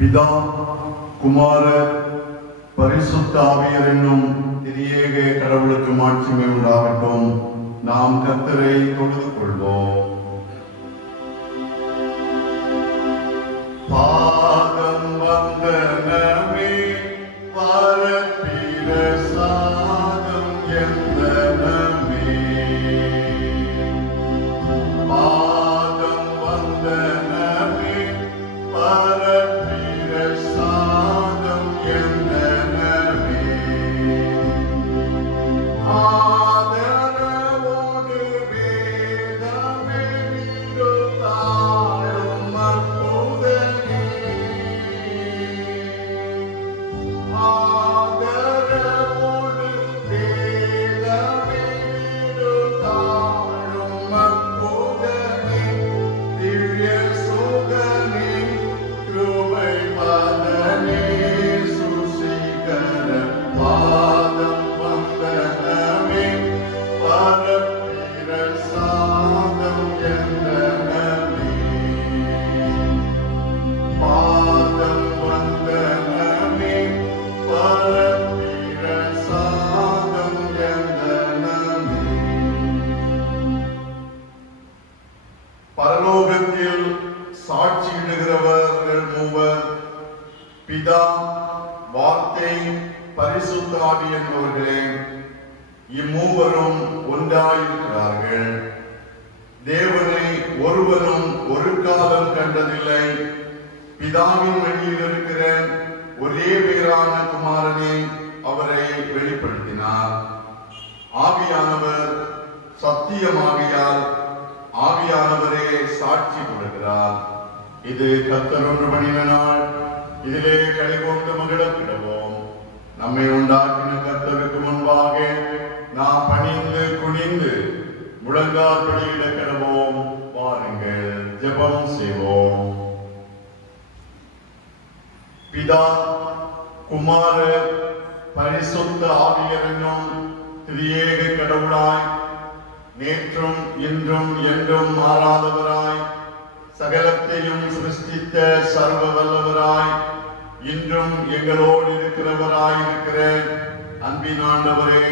பிதா குமார பரிசுத்த ஆவியர் என்னும் திரியேக கடவுளுக்கு மாட்சிமை உண்டாகட்டும். நாம் கர்த்தரை தொழுது கொள்வோம். பாதம் வந்தனமே பரப்பிர சாதம் எந்தனமே, பாதம் வந்தனமே பரப்பிர சாதம் எந்தனமே, ஆதரவோடு வேதமே விடுத்தாளும் அற்புதனே, ஆதரவோடு வேதமே விடுத்தாளும் அற்புதனே, திவ்ய சுகனே கிருபை பதனே சுசிகர பாதம் வந்தனமே பரப்பிர சாதம் எந்தனமே, பாதம் வந்தனமே பரப்பிர சாதம் எந்தனமே. பரலோகத்தில் சாட்சியிடுகிறவர்கள் மூவர், பிதா, வார்த்தை, பரிசுத்த ஆவி என்பவர்களே. இம்மூவரும் ஒன்றாயிருக்கிறார்கள். தேவனை ஒருவனும் ஒரு காலம் கண்டதில்லை. பிதாவின் வழியில் இருக்கிற ஒரே பேரான குமாரனே அவரை வெளிப்படுத்தினார். ஆவியானவர் சத்தியமாகியால் ஆவியானவரே சாட்சி கொடுக்கிறார். இது கர்த்தர் ஒன்று பண்ணின நாள், இதிலே களிகொண்டு மகிழக்கிடுவோம். நம்மை உண்டாக்கின கர்த்தருக்கு முன்பாக நாம் பணிந்து குனிந்து முழங்கால் படியிட கிடவோம். வாருங்கள், ஜெபம் செய்வோம். பிதா குமார பரிசுத்த ஆவியர் என்னும் திரியேக கடவுளாய், நேற்றும் இன்றும் என்றும் மாறாதவராய், சகலத்தையும் சிருஷ்டித்த சர்வ வல்லவராய், இன்றும் எங்களோடு இருக்கிறவராய் இருக்கிற அன்பின் ஆண்டவரே,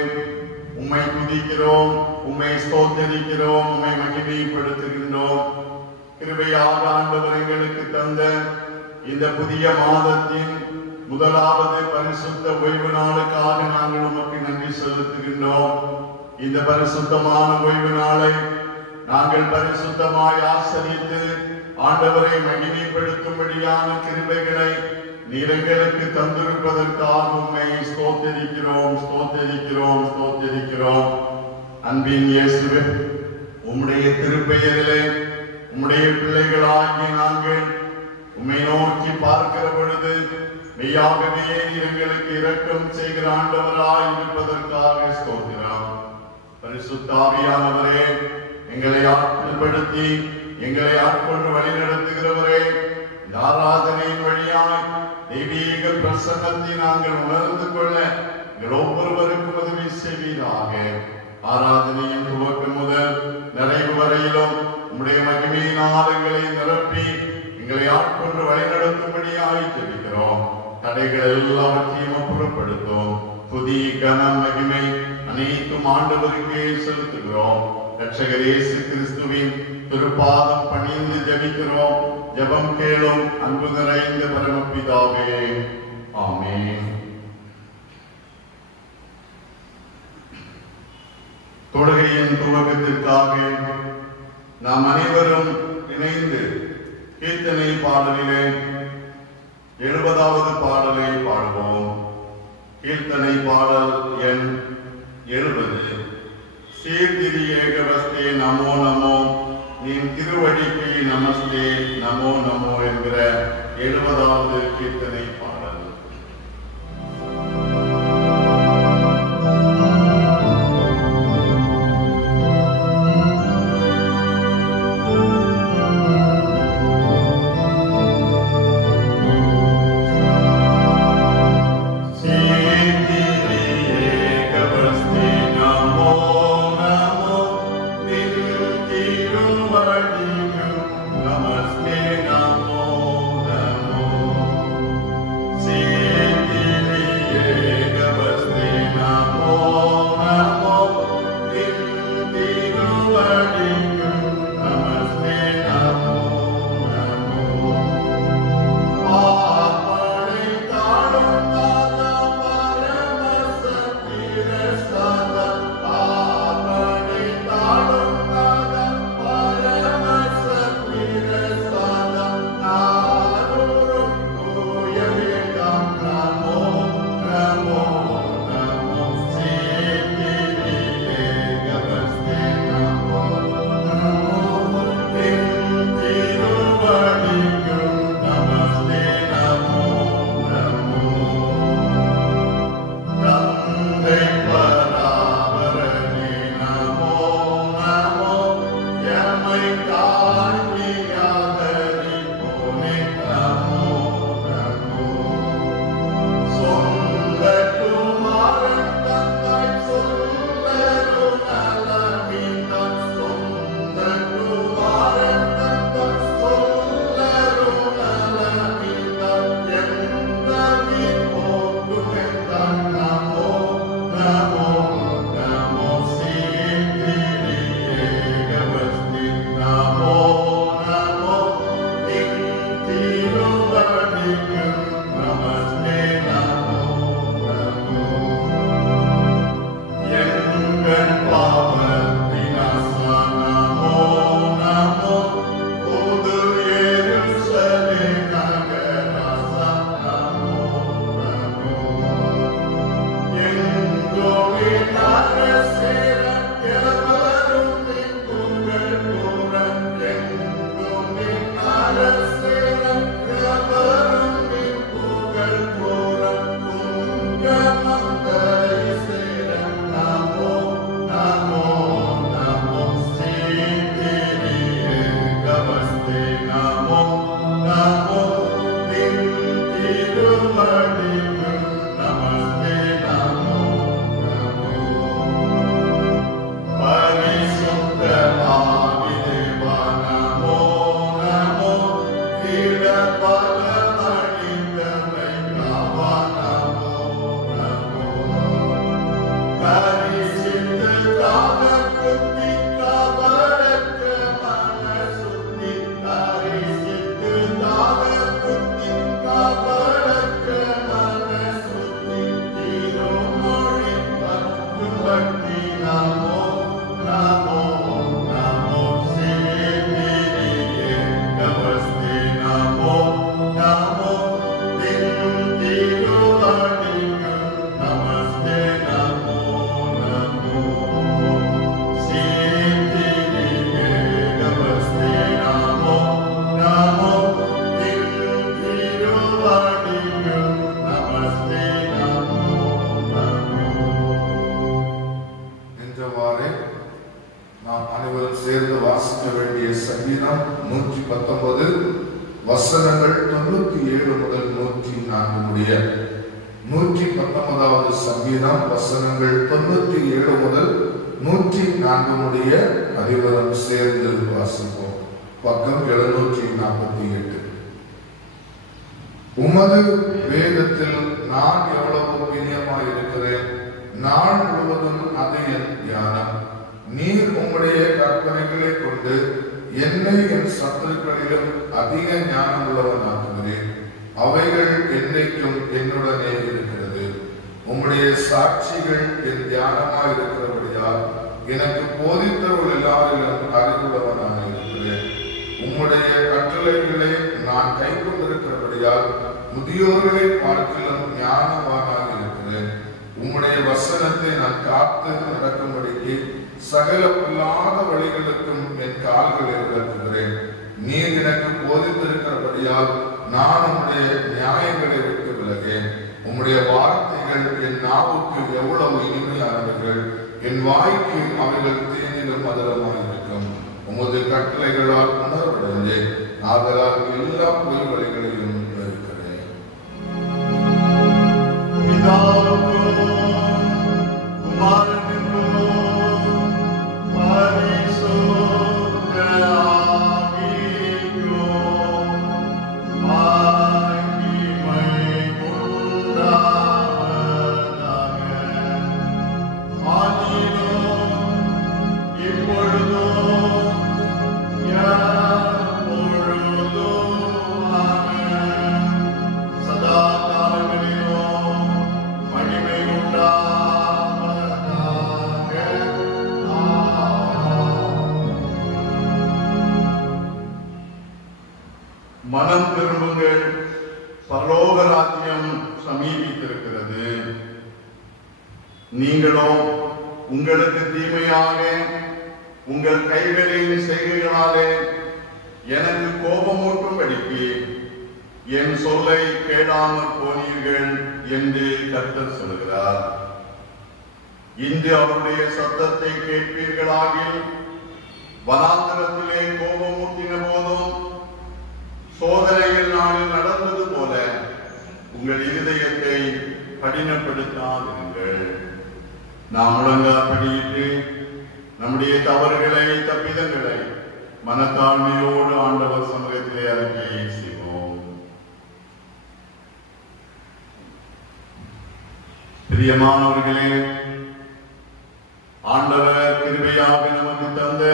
உம்மை துதிக்கிறோம், உம்மை ஸ்தோத்திரிக்கிறோம், உம்மை மகிமைப்படுத்துகின்றோம். கிருபையாக ஆண்டவர் எங்களுக்கு தந்த இந்த புதிய மாதத்தின் முதலாவது பரிசுத்த ஓய்வு நாளுக்காக நாங்கள் உமக்கு நன்றி செலுத்துகின்றோம். இந்த பரிசுத்தமான ஓய்வு நாளை நாங்கள் பரிசுத்தமாய் ஆசரித்து ஆண்டவரை மகிமைப்படுத்தும்படியான கிருபைகளை நீர் எங்களுக்கு தந்திருப்பதற்காக உம்மை ஸ்தோத்திரிக்கிறோம், ஸ்தோத்திரிக்கிறோம், ஸ்தோத்திரிக்கிறோம். அன்பின் இயேசுவே, உம்முடைய திருப்பெயரிலே உம்முடைய பிள்ளைகளாகிய நாங்கள் உம்மை நோக்கி பார்க்கிற பொழுது மெய்யாகவே நீர் எங்களுக்கு இரக்கம் செய்கிற ஆண்டவராய் இருப்பதற்காக ஸ்தோத்திரம். பரிசுத்த ஆவியானவரே, எங்களை ஆட்படுத்தி எங்களை ஆட்கொண்டு வழி நடத்துகிறவரே, இந்த ஆராதனையின் வழியாய் தெய்வீக பிரசன்னத்தை நாங்கள் உணர்ந்து கொள்ள எங்கள் ஒவ்வொருவருக்கும் உதவி செய்வீராக. ஆராதனையின் துவக்கம் முதல் நிறைவு வரையிலும் உம்முடைய மகிமையினால் எங்களை நிரப்பி எங்களை ஆட்கொண்டு வழி நடத்தும்படியாய் ஜெபிக்கிறோம். தடைகள் எல்லாவற்றையும் அப்புறப்படுத்தும். துதி, கனம், மகிமை அனைத்தும் ஆண்டவருக்கே செலுத்துகிறோம். இரட்சகர் இயேசு கிறிஸ்துவின் திருப்பாதம் பணிந்து ஜெபிக்கிறோம். ஜெபம் கேளும் அன்பு நிறைந்த பரமபிதாவே, ஆமென். தொழுகையின் துவக்கத்திற்காக நாம் அனைவரும் இணைந்து கீர்த்தனை பாடலிலே 70வது பாடலை பாடுவோம். கீர்த்தனை பாடல் எண் 70. சீர்திரி ஏகவஸ்தே நமோ நமோ, நின் திருவடிக்கு நமஸ்தே நமோ நமோ என்கிற 70வது கீர்த்தனை பாடல். Namaste, Namo, Namo. வசனங்கள் 97 முதல் 104 முடிய. 119வது சங்கீதம் வசனங்கள் 97 முதல் 104 முடிய அதிபரம் சேர்ந்து வாசிப்போம். பக்கம் 748. உமது வேதத்தில் நான் எவ்வளவு பிரியமாய் இருக்கிறேன், நாள் முழுவதும் அது என் தியானம். நீர் உம்முடைய கற்பனைகளை கொண்டு என்னை என் சத்துருக்களிலும் அதிக ஞானம் உள்ளவனாக்குகிறேன். அவைகள் என்னைக்கும் என்னுடனே இருக்கிறது. உம்முடைய சாட்சிகள் என் தியானமாய் இருக்கிறபடியால் எனக்கு போதித்தவர்கள் எல்லாரிலும் அறிவுள்ளவனாக இருக்கிறேன். உம்முடைய கட்டளைகளை நான் கை கொண்டிருக்கிறபடியால் முதியோர்களை பார்க்கிலும் ஞானவானாக இருக்கிறேன். உம்முடைய வசனத்தை நான் காத்து நடக்கும்படிக்கு சகல பொல்லாத வழிகளுக்கும் என் கால்களை விளக்குகிறேன். நீர் எனக்கு போதித்திருக்கிறபடியால் நான் உம்முடைய நியாயங்களை விட்டு விலகேன். உம்முடைய வார்த்தைகள் என் நாவுக்கு எவ்வளவு இனிமையானவர்கள், என் வாய்க்கு அவைகள் தேனிலும் மதுரமாக இருக்கும். உமது கட்டளைகளால் உணர்வடைந்தேன், ஆதலால் எல்லா பொய் வழிகளையும் இருக்கிறேன். மனம் திரும்புங்கள், பரலோக ராஜ்யம் சமீபித்திருக்கிறது. நீங்களோ உங்களுக்கு தீமையாக உங்கள் கைகளின் செய்கைகளாலே எனக்கு கோபமூட்டும்படிக்கு என் சொல்லை கேளாமல் போனீர்கள் என்று கர்த்தர் சொல்கிறார். இன்று அவருடைய சத்தத்தை கேட்பீர்களாகில் வனாந்தரத்திலே கோபமூட்டின போதும் சோதனையில் நாளில் நடந்தது போல உங்கள் இருதயத்தை கடினப்படுத்தாதிருங்கள். நாம் முழங்காற்படியிட்டு நம்முடைய தவறுகளை, தப்பிதங்களை மனத்தாழ்மையோடு ஆண்டவர் சமூகத்திலே அறிக்கை செய்வோம். பிரியமானவர்களே, ஆண்டவர் கிருபையாக நமக்கு தந்த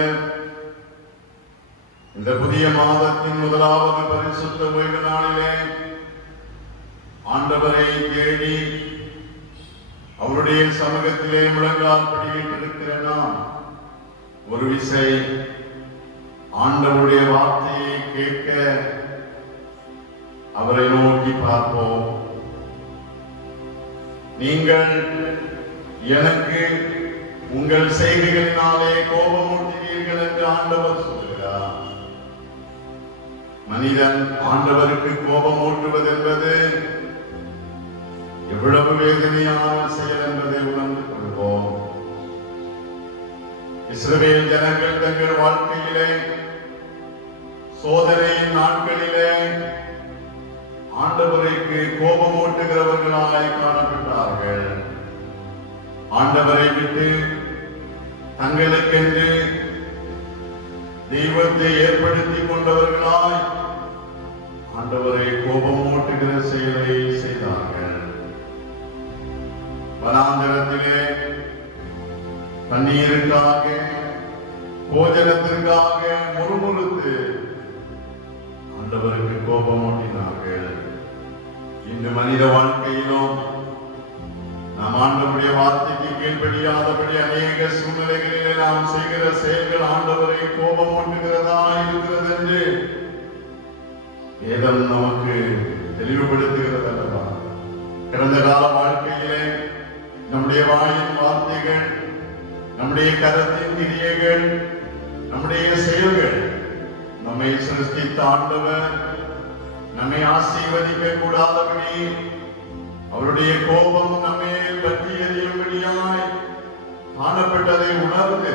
இந்த புதிய மாதத்தின் முதலாவது பரிசுத்த ஓய்வு நாளிலே ஆண்டவரை தேடி அவருடைய சமூகத்திலே முழங்காற்படியிட்டிருக்கிற நாம் ஒரு விசை ஆண்டவருடைய வார்த்தையை கேட்க அவரை நோக்கி பார்ப்போம். நீங்கள் எனக்கு உங்கள் செய்கைகளினாலே கோபமூட்டினீர்கள் என்று ஆண்டவர் சொல்கிறார். மனிதன் ஆண்டவருக்கு கோபமூட்டுவது என்பது எவ்வளவு வேதனையான செயல் என்பதை உணர்ந்து கொள்வோம். இஸ்ரவேல் ஜனங்கள் தங்கள் வாழ்க்கையிலே சோதனையின் நாட்களிலே ஆண்டவருக்கு கோபமூட்டுகிறவர்களாய் காணப்பட்டார்கள். ஆண்டவரை விட்டு தங்களுக்கென்று தெய்வத்தை ஏற்படுத்திக் கொண்டவர்களாய் ஆண்டவரை கோபமூட்டுகிற செயலை செய்தார்கள். வனாந்தரத்திலே தண்ணீருக்காக, போஜனத்திற்காக முறுமுறுத்து ஆண்டவருக்கு கோபமூட்டினார்கள். இன்று மனித வாழ்க்கையிலும் நாம் ஆண்டவருடைய வார்த்தைக்கு கீழ்ப்படியாதபடி அநேக சூழ்நிலைகளிலே நாம் செய்கிற செயல்கள் ஆண்டவரை கோபமூட்டுகிறதா இருக்கிறது என்று வேதம் நமக்கு தெளிவுபடுத்துகிறது அல்லவா? கடந்த கால வாழ்க்கையிலே நம்முடைய வாயின் வார்த்தைகள், நம்முடைய கரத்தின் கிரியைகள், நம்முடைய செயல்கள் நம்மை சிருஷ்டித்த ஆண்டவர் நம்மை ஆசீர்வதிக்க கூடாதபடி அவருடைய கோபம் நம்மை பற்றி எறியும்படியாய் காணப்பட்டதை உணர்ந்து,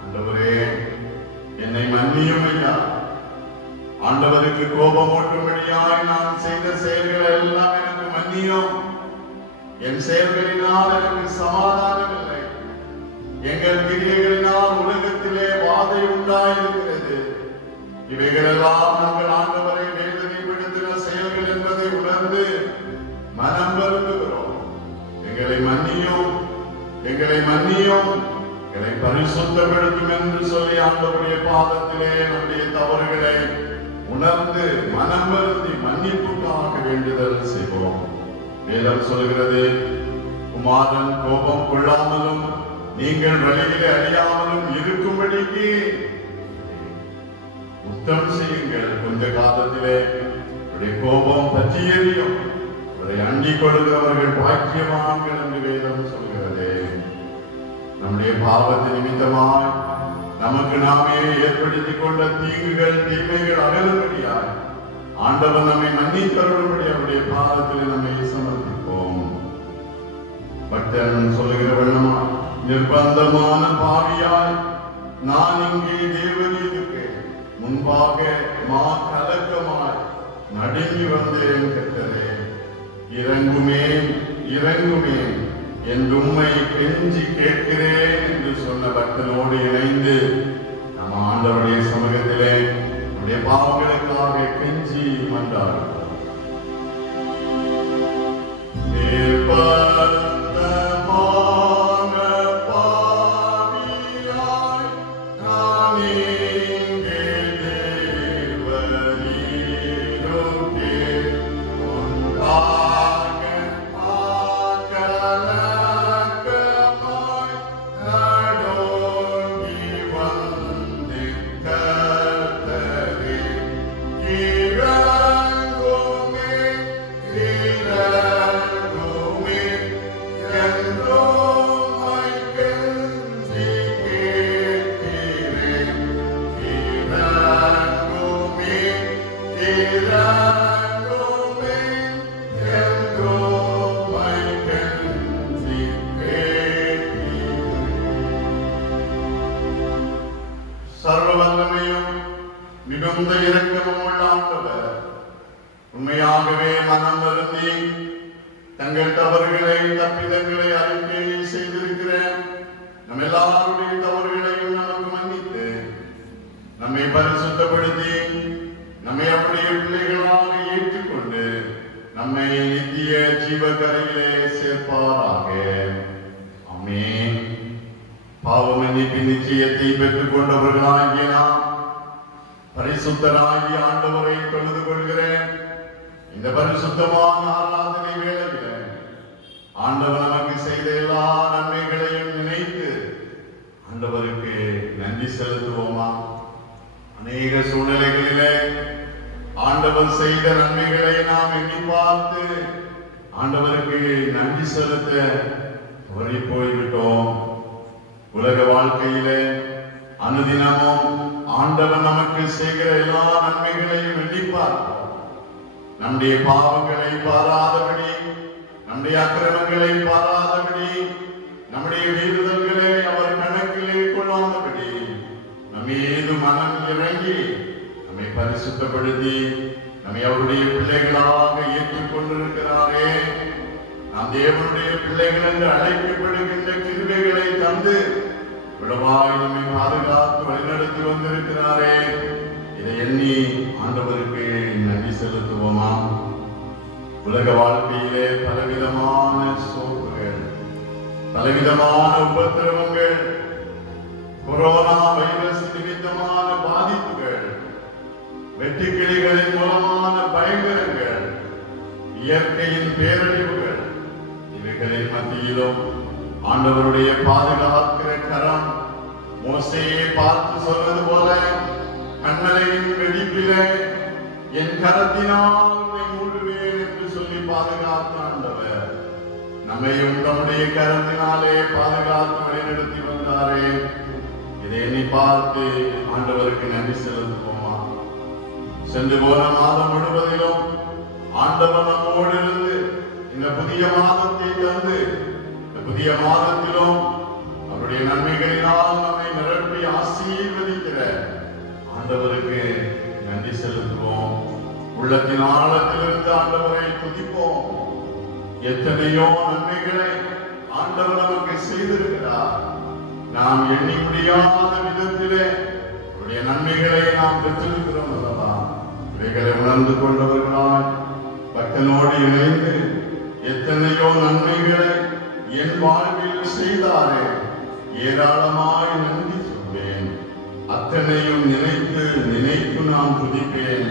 ஆண்டவரே என்னை மன்னியும் ஐயா, ஆண்டவருக்கு கோபமூட்டும்படியாய் நான் செய்த செயல்கள் எல்லாம் எனக்கு மன்னியும். என் செயல்களினால் எனக்கு சமாதானம் இல்லை. எங்கள் கிரியைகளினால் உலகத்திலே வாதை உண்டாயிருக்கிறது. இவைகளெல்லாம் நாங்கள் ஆண்டவரை வேதனைப்படுத்தின செயல்கள் என்பதை உணர்ந்து மனம் வருந்துகிறோம். எங்களை மன்னியும், எங்களை மன்னியும், எங்களை பரிசுத்தப்படுத்தும் என்று சொல்லி ஆண்டவருடைய பாதத்திலே நம்முடைய தவறுகளை உணர்ந்து மனம் வருந்தி மன்னிப்புக்காக வேண்டுதல் செய்வோம். வேதம் சொல்கிறது, குமாரன் கோபம் கொள்ளாமலும் நீங்கள் வழியிலே அழியாமலும் இருக்கும்படிக்கு உத்தம் செய்யுங்கள். கொஞ்ச காலத்திலே கோபம் பற்றி எரியும். அவரை அண்டிக் கொள்கிறவர்கள் பாக்கியவான்கள் என்று வேதம் சொல்கிறது. நம்முடைய பாவத்தின் நிமித்தமாய் நமக்கு நாமே ஏற்படுத்திக் கொண்ட தீங்குகள் தீமைகள் அகலும்படியாய் ஆண்டவர் நம்மை மன்னித்தருளும்படி அவருடைய பாதத்தில் நம்மை சமர்ப்பிப்போம். பக்தன் சொல்லுகிற வண்ணமா, நிர்பந்தமான பாவியாய் நான் இங்கே தேவநீதிக்கு முன்பாக கலக்கமாய் நடுங்கி வந்தேன். கர்த்தரே, இறங்குமே இறங்குமே என்று உம்மை கெஞ்சி கேட்கிறேன் என்று சொன்ன பக்தனோடு இணைந்து நம்ம ஆண்டவருடைய சமூகத்திலே நம்முடைய பாவங்களுக்காக கெஞ்சி மன்றாடுவோம். மிகுந்த இரக்கமும் உள்ள ஆண்டவர் உண்மையாகவே மனம் வருந்தி தங்கள் தவறுகளை தப்பிதங்களை அறிக்கை செய்திருக்கிற நம் எல்லாருடைய தவறுகளையும் நமக்கு மன்னித்து நம்மை பரிசுத்தப்படுத்தி நம்மை அப்படியே பிள்ளைகளாக ஏற்றுக்கொண்டு நம்மை நித்திய ஜீவகரையிலே சேர்ப்பாராக. ஆமென். பாவ மன்னிப்பின் நிச்சயத்தை பெற்றுக் கொண்டவர்களாகிய நாம் பரிசுத்தராகி ஆண்டவரை தொழுது கொள்கிறேன். இந்த பரிசுத்தமான ஆராதனை வேளையில ஆண்டவர் நமக்கு செய்த எல்லா நன்மைகளையும் நினைத்து ஆண்டவருக்கு நன்றி செலுத்துவோமா? அநேக சூழ்நிலைகளிலே ஆண்டவர் செய்த நன்மைகளை நாம் எண்ணி பார்த்து ஆண்டவருக்கு நன்றி செலுத்த தவறி போய்விட்டோம். உலக வாழ்க்கையிலே அனுதினமும் ஆண்டவர் நமக்கு செய்கிற எல்லா நன்மைகளையும் எண்ணி பார்ப்போம். நம்முடைய பாவங்களை பாராதபடி, நம்முடைய அக்கிரமங்களை பாராதபடி, நம்முடைய மீறுதல்களை அவர் கணக்கிலே கொள்ளாதபடி நம்மீது மனம் இறங்கி நம்மை பரிசுத்தப்படுத்தி நம்மை அவருடைய பிள்ளைகளாக ஏற்றுக் கொண்டிருக்கிறாரே. நாம் தேவனுடைய பிள்ளைகள் என்று அழைக்கப்படுகின்ற கிருபைகளை தந்து விளவாய் நம்மை பாதுகாத்து வழிநடத்தி வந்திருக்கிறாரே. இதை எண்ணி ஆண்டவருக்கு நன்றி செலுத்துவோமா? உலக வாழ்க்கையிலே பலவிதமான சோர்வுகள், பலவிதமான உபத்திரவங்கள், கொரோனா வைரஸ் நிமித்தமான பாதிப்புகள், வெட்டுக்கிளிகளின் மூலமான பயங்கரங்கள், இயற்கையின் பேரழிவுகள், இவைகளின் மத்தியிலும் ஆண்டவருடைய பாதுகாக்கிற கரம் மோசேயை பார்த்து சொன்னது போல, கண்மலையின் வெடிப்பிலே என் கரத்தினால் உன்னை மூடுவேன் என்று சொல்லி பாதுகாத்த ஆண்டவர் நம்மையும் தம்முடைய கரத்தினாலே பாதுகாத்து வழிநடத்தி வந்தாரே. இதை எண்ணி பார்த்து ஆண்டவருக்கு நன்றி செலுத்துவோமா? சென்று போன மாதம் முழுவதிலும் ஆண்டவர் நம்மோடு இருந்து இந்த புதிய மாதத்தை தந்து இந்த புதிய மாதத்திலும் அவருடைய நன்மைகளினால் நம்மை நிரப்பி ஆசீர்வதிக்கிற ஆண்டவருக்கு நன்றி நன்றி செலுத்துவோம். உள்ளத்தின் ஆழத்திலிருந்து ஆண்டவரை துதிப்போம். எத்தனையோ நன்மைகளை ஆண்டவர் நமக்கு செய்திருக்கிறார். நாம் எண்ணி முடியாத விதத்திலே அவருடைய நன்மைகளை நாம் பெற்றிருக்கிறோம் அல்லவா? இவைகளை உணர்ந்து கொண்டவர்களாய் பக்தனோடு இணைந்து எத்தனையோ நன்மைகளை என் வாழ்வில் செய்தாரே, ஏராளமாய் நன்றி சொல்வேன். அத்தனையும் நினைத்து நான் துதிப்பேன்,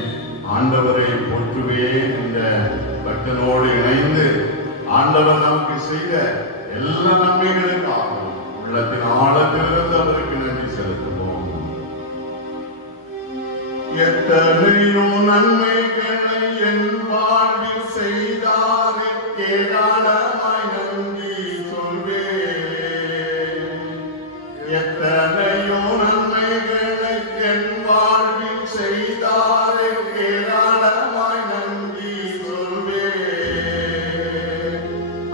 ஆண்டவரை போற்றுவேன் என்ற பக்தனோடு இணைந்து ஆண்டவர் நமக்கு செய்த எல்லா நன்மைகளுக்காகவும் உள்ளத்தின் ஆழத்திலிருந்து அவருக்கு நன்றி செலுத்துவோம். எத்தனையோ நன்மைகளை என் வாழ்வில் செய்தாரே, ஏராளமாய் நன்றி சொல்வேன். எத்தனையோ நன்மைகளை என் வாழ்வில் செய்தாரே, ஏராளமாய் நன்றி சொல்வேன்.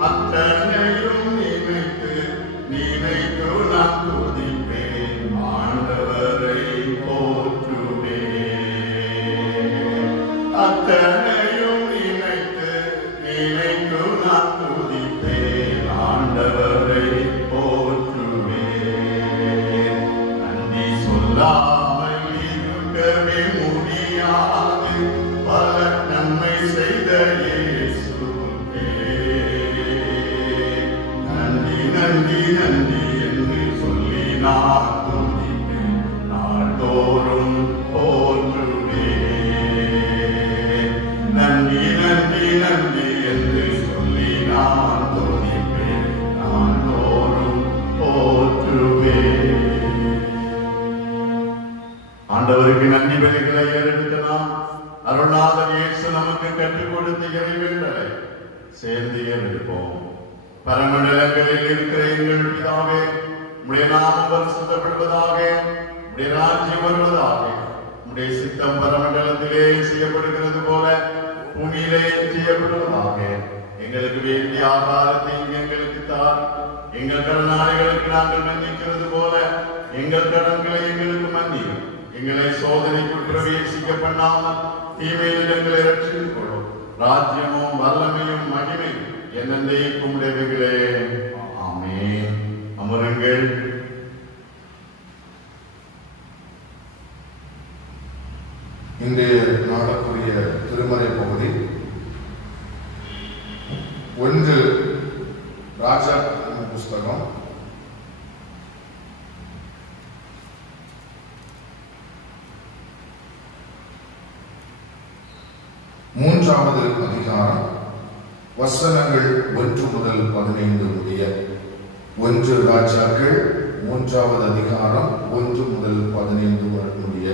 அத்தனையும் நினைத்து நான் துதிப்பேன், ஆண்டவரை போற்றுவேன். அத்தனையும் நினைத்து நான் துதிப்பேன், ஆண்டவரை போற்றுவேன். நன்றி சொல்லாமல் இருக்கவே முடியாது, பல நன்மை செய்த இயேசுவே. நன்றி நன்றி நன்றி என்று சொல்லி நான் துதிப்பேன், நாள்தோறும் போற்றுவேன். நன்றி நன்றி நன்றி என்று சொல்லி நான் துதிப்பேன், நாள்தோறும் போற்றுவேன். ஆண்டவருக்கு நன்றி பலிகளை ஏறெடுக்கலாம். அருள்நாதர் இயேசு நமக்கு கற்றுக் கொடுத்த இறைவேண்டலை சேர்ந்து ஏறெடுப்போம். பரமண்டலங்களில் இருக்கிற எங்கள் பிதாவே, உம்முடைய நாமம் பரிசுத்தப்படுவதாக, உம்முடைய ராஜ்யம் வருவதாக. உம்முடைய சித்தம் பரமண்டலத்திலே செய்யப்படுகிறது போல பூமியிலே செய்யப்படுவதாக. எங்களுக்கு வேண்டிய ஆகாரத்தை எங்களுக்கு தார். எங்கள் கடனாளிகளுக்கு நாங்கள் மன்னிக்கிறது போல எங்கள் கடன்களை எங்களுக்கு மன்னியும். எங்களை சோதனைக்கு பிரவேசிக்க பண்ணாமல் தீமையில் எங்களை ரட்சித்துக் கொள்ளும். ராஜ்யமும் வல்லமையும் மகிமையும் என்னென்றைக்கும் உடையவைகளே. ஆமென். அமருங்கள். இன்றைய நாளுக்குரிய திருமறை பகுதி 1 ராஜா புஸ்தகம் 3வது அதிகாரம் வசனங்கள் 1 முதல் 15 முடிய. 1 ராஜாக்கள் 3வது அதிகாரம் 1 முதல் 15 முடிய.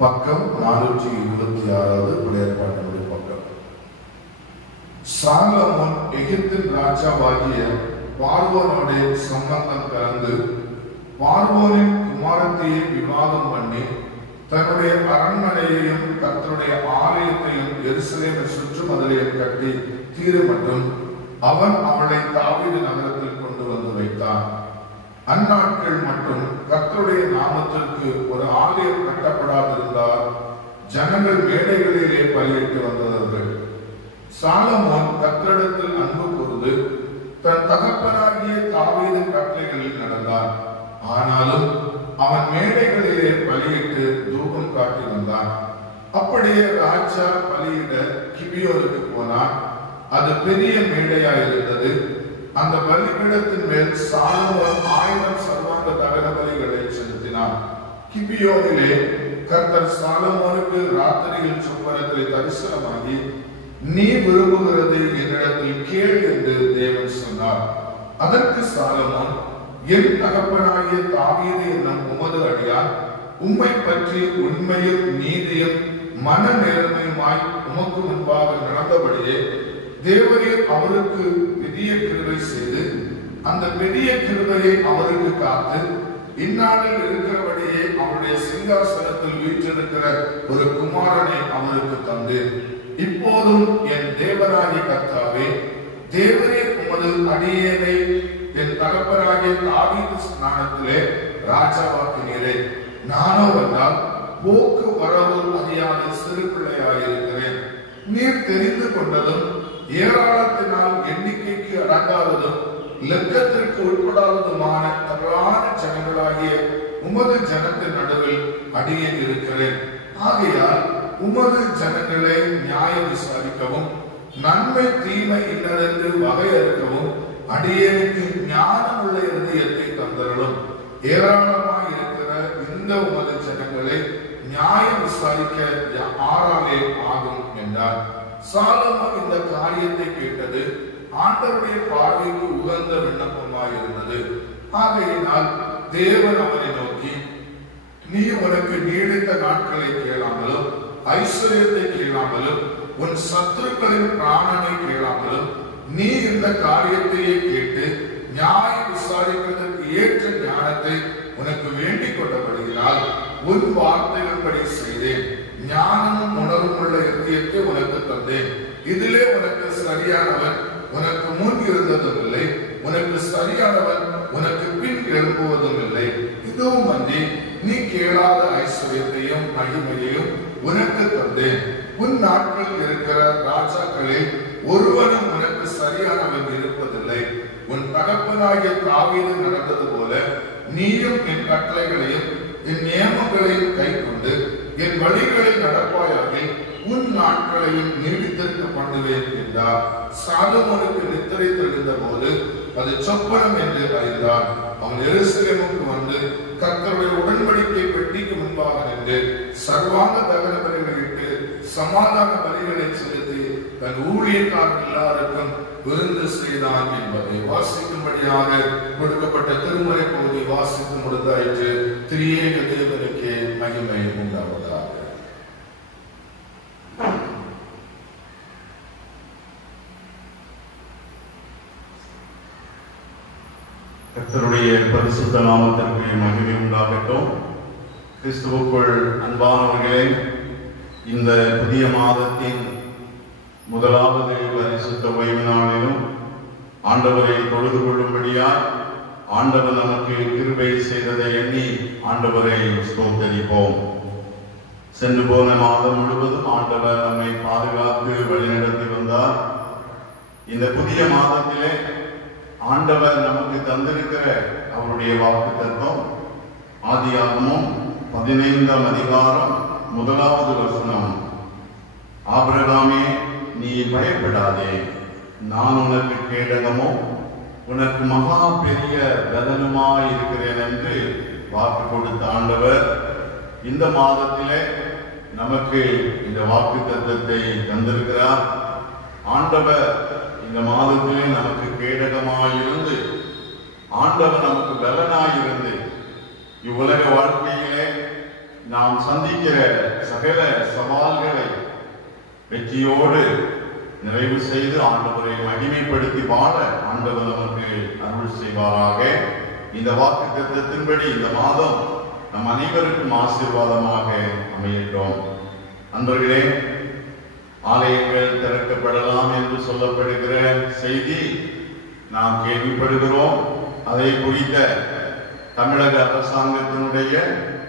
பக்கம் 426வது பழையற்பாட்டினுடைய பக்கம். சாலமோன் எகிப்தின் ராஜாவாகிய பார்வோனோட சம்பந்தம் கலந்து பார்வோனின் குமாரத்தையே விவாதம் பண்ணி தன்னுடைய அரண்மனையையும் கர்த்தருடைய ஆலயத்தையும் எருசலேமை சுற்றுமதிலையும் கட்டி தீர மட்டும் அவன் அவளை தாவீது நகரத்தில் கொண்டு வந்து வைத்தான். அந்நாட்கள் மட்டும் கர்த்தருடைய நாமத்திற்கு ஒரு ஆலயம் கட்டப்படாதிருந்தால் ஜனங்கள் மேடைகளிலே பலியிட்டு வந்தவர்கள். சாலமோன் கர்த்தரிடத்தில் அன்பு கூர்ந்து தன் தகப்பனாகிய தாவீதின் கட்டளைகளில் நடந்தான். ஆனாலும் அவன் மேடைகளிலே பலியிட்டு தூபம் காட்டி வந்தான். அப்படியே ராஜா பலியிட கிபியோனுக்கு போனான். அது பெரிய மேடையாயிருந்தது. அந்த பலிபீடத்தின் மேல் சாலமோன் 1000 சர்வாங்க தகன பலிகளை செலுத்தினான். கிபியோனிலே கர்த்தர் சாலமோனுக்கு ராத்திரியில் சொப்பனத்திலே தரிசனமாகி, நீ விரும்புகிறது என்னிடத்தில் கேள் என்று தேவன் சொன்னார். அதற்கு சாலமோன், என் தகப்பனாகிய தாவீது என்னும் உமது அடியான் உம்மை பற்றி உண்மையும் நீதியும் மன நேர்மையுமாய் உமக்கு முன்பாக நடந்தபடியே தேவரீர் அவருக்கு பெரிய கிருபை செய்து அந்த பெரிய கிருபையை அவருக்கு காத்து இந்நாளில் இருக்கிறபடியே அவருடைய சிங்காசனத்தில் வீற்றிருக்கிற ஒரு குமாரனை அவருக்கு தந்து, இப்போதும் என் தேவனாகிய கர்த்தாவே, தேவரீர் உமது அடியேனை என் தகப்பனாகிய தாவீது ஸ்நானத்திலே ராஜாவாக்கினீரே. நானோ வந்தால் போக்கு வரவு அறியாத சிறு பிள்ளையாயிருக்கிறேன். நீர் தெரிந்து கொண்டதும் ஏராளத்தினால் எண்ணிக்கைக்கு அடங்காததும் லெக்கத்திற்கு உட்படாததுமான திரளான ஜனங்களாகிய உமது ஜனத்தின் நடுவில் அடியேன் இருக்கிறேன். ஆகையால் உமது ஜனங்களை நியாயம் விசாரிக்கவும் நன்மை தீமை இன்னதென்று வகையறுக்கவும் அடியேனுக்கு ஞானமுள்ள இருதயத்தை தந்தருளும். ஏராளமாய் இருக்கிற இந்த உமது ஜனங்களை நியாயம் விசாரிக்க ஆறாலே ஆகும் என்றார். சாலமோன் இந்த காரியத்தை கேட்டது ஆண்டவருடைய பார்வைக்கு உகந்த விண்ணப்பமாய் இருந்தது. ஆகையினால் தேவன் அவனை நோக்கி, நீ உனக்கு நீடித்த நாட்களை கேளாமலும் ஐஸ்வர்யத்தை கேளாமலும் உன் சத்துருக்களின் பிராணனை கேளாமலும் நீ இந்த காரியத்தையே கேட்டு நியாயம் விசாரிப்பதற்கு ஏற்ற ஞானத்தை உனக்கு வேண்டிக் கொண்டபடியால் உன் வார்த்தைகளின்படி செய்தேன். ஞானமும் உணர்வும் உள்ள இருதயத்தை உனக்கு தந்தேன். இதிலே உனக்கு சரியானவன் உனக்கு முன் இருந்ததும் இல்லை, உனக்கு சரியானவன் உனக்கு பின் எழுப்புவதும் இல்லை. இதுவும் அன்றி நீ கேளாத ஐஸ்வர்யத்தையும் மகிமையையும் உனக்கு தந்தேன். உன் நாட்கள் இருக்கிற ராஜாக்களில் ஒருவனும் உனக்கு சரியானவன் இருப்பதில்லை. உன் தகப்பனாகிய தாவீது நடந்தது போல நீயும் என் கட்டளைகளையும் என் நியமங்களையும் கை கொண்டு என் வழிகளில் நடப்பாயாகில் உன் நாட்களையும் நீடித்திருக்க பண்ணுவேன் என்றார். சாலமோனுக்கு நித்திரை தெளிந்த போது அது சொப்பனம் என்று அறிந்தார். அவன் எருசலேமுக்கு வந்து கர்த்தருடைய உடன்படிக்கை பெட்டிக்கு முன்பாக நின்று சர்வாங்க தகன பலிகளிட்டு சமாதான பலிகளை செலுத்தி தன் ஊழியக்காரர் எல்லாருக்கும் விருந்து செய்தான் என்பதை வாசிக்கும்படியாக கொடுக்கப்பட்ட திருமறை பகுதி வாசித்து முடிந்தாயிற்று. திரியேக தேவனுக்கே மகிமை உண்டாவதாக. கர்த்தருடைய பரிசுத்த நாமத்திற்கு மகிமை உண்டாகட்டும். கிறிஸ்துவுக்குள் அன்பானவர்களே, இந்த புதிய மாதத்தின் முதலாவது பரிசுத்த ஓய்வு நாளிலும் ஆண்டவரை தொழுது கொள்ளும்படியாய் ஆண்டவர் நமக்கு கிருபை செய்ததை எண்ணி ஆண்டவரை ஸ்தோத்தரிப்போம். சென்று போன மாதம் முழுவதும் ஆண்டவர் நம்மை பாதுகாத்து வழிநடத்தி வந்தார். இந்த புதிய மாதத்திலே ஆண்டவர் நமக்கு தந்திருக்கிற அவருடைய வாக்குத்தத்தம் ஆதியாகமம் 15ஆம் அதிகாரம் 1வது வசனம். ஆபிரகாமே, நீ பயப்படாதே, நான் உனக்கு கேடகமோ உனக்கு மகா பெரிய பலனுமாய் இருக்கிறேன் என்று வாக்கு கொடுத்த ஆண்டவர் இந்த மாதத்திலே நமக்கு இந்த வாக்குத்தத்தத்தை தந்திருக்கிறார். ஆண்டவர் இந்த மாதத்திலே நமக்கு கேடகமாயிருந்து ஆண்டவர் நமக்கு பலனாயிருந்து இவ்வுலக வாழ்க்கையிலே நாம் சந்திக்கிற சகல சவால்களை வெற்றியோடு நிறைவு செய்து ஆண்டவரை மகிமைப்படுத்தி வாழ ஆண்டவர் நமக்கு அருள் செய்வாராக. இந்த வாக்குத்தத்தத்தின்படி இந்த மாதம் நம் அனைவருக்கும் ஆசீர்வாதமாக அமையட்டும். அன்பர்களே, ஆலயங்கள் திறக்கப்படலாம் என்று சொல்லப்படுகிற செய்தி நாம் கேள்விப்படுகிறோம். அதை குறித்த தமிழக அரசாங்கத்தினுடைய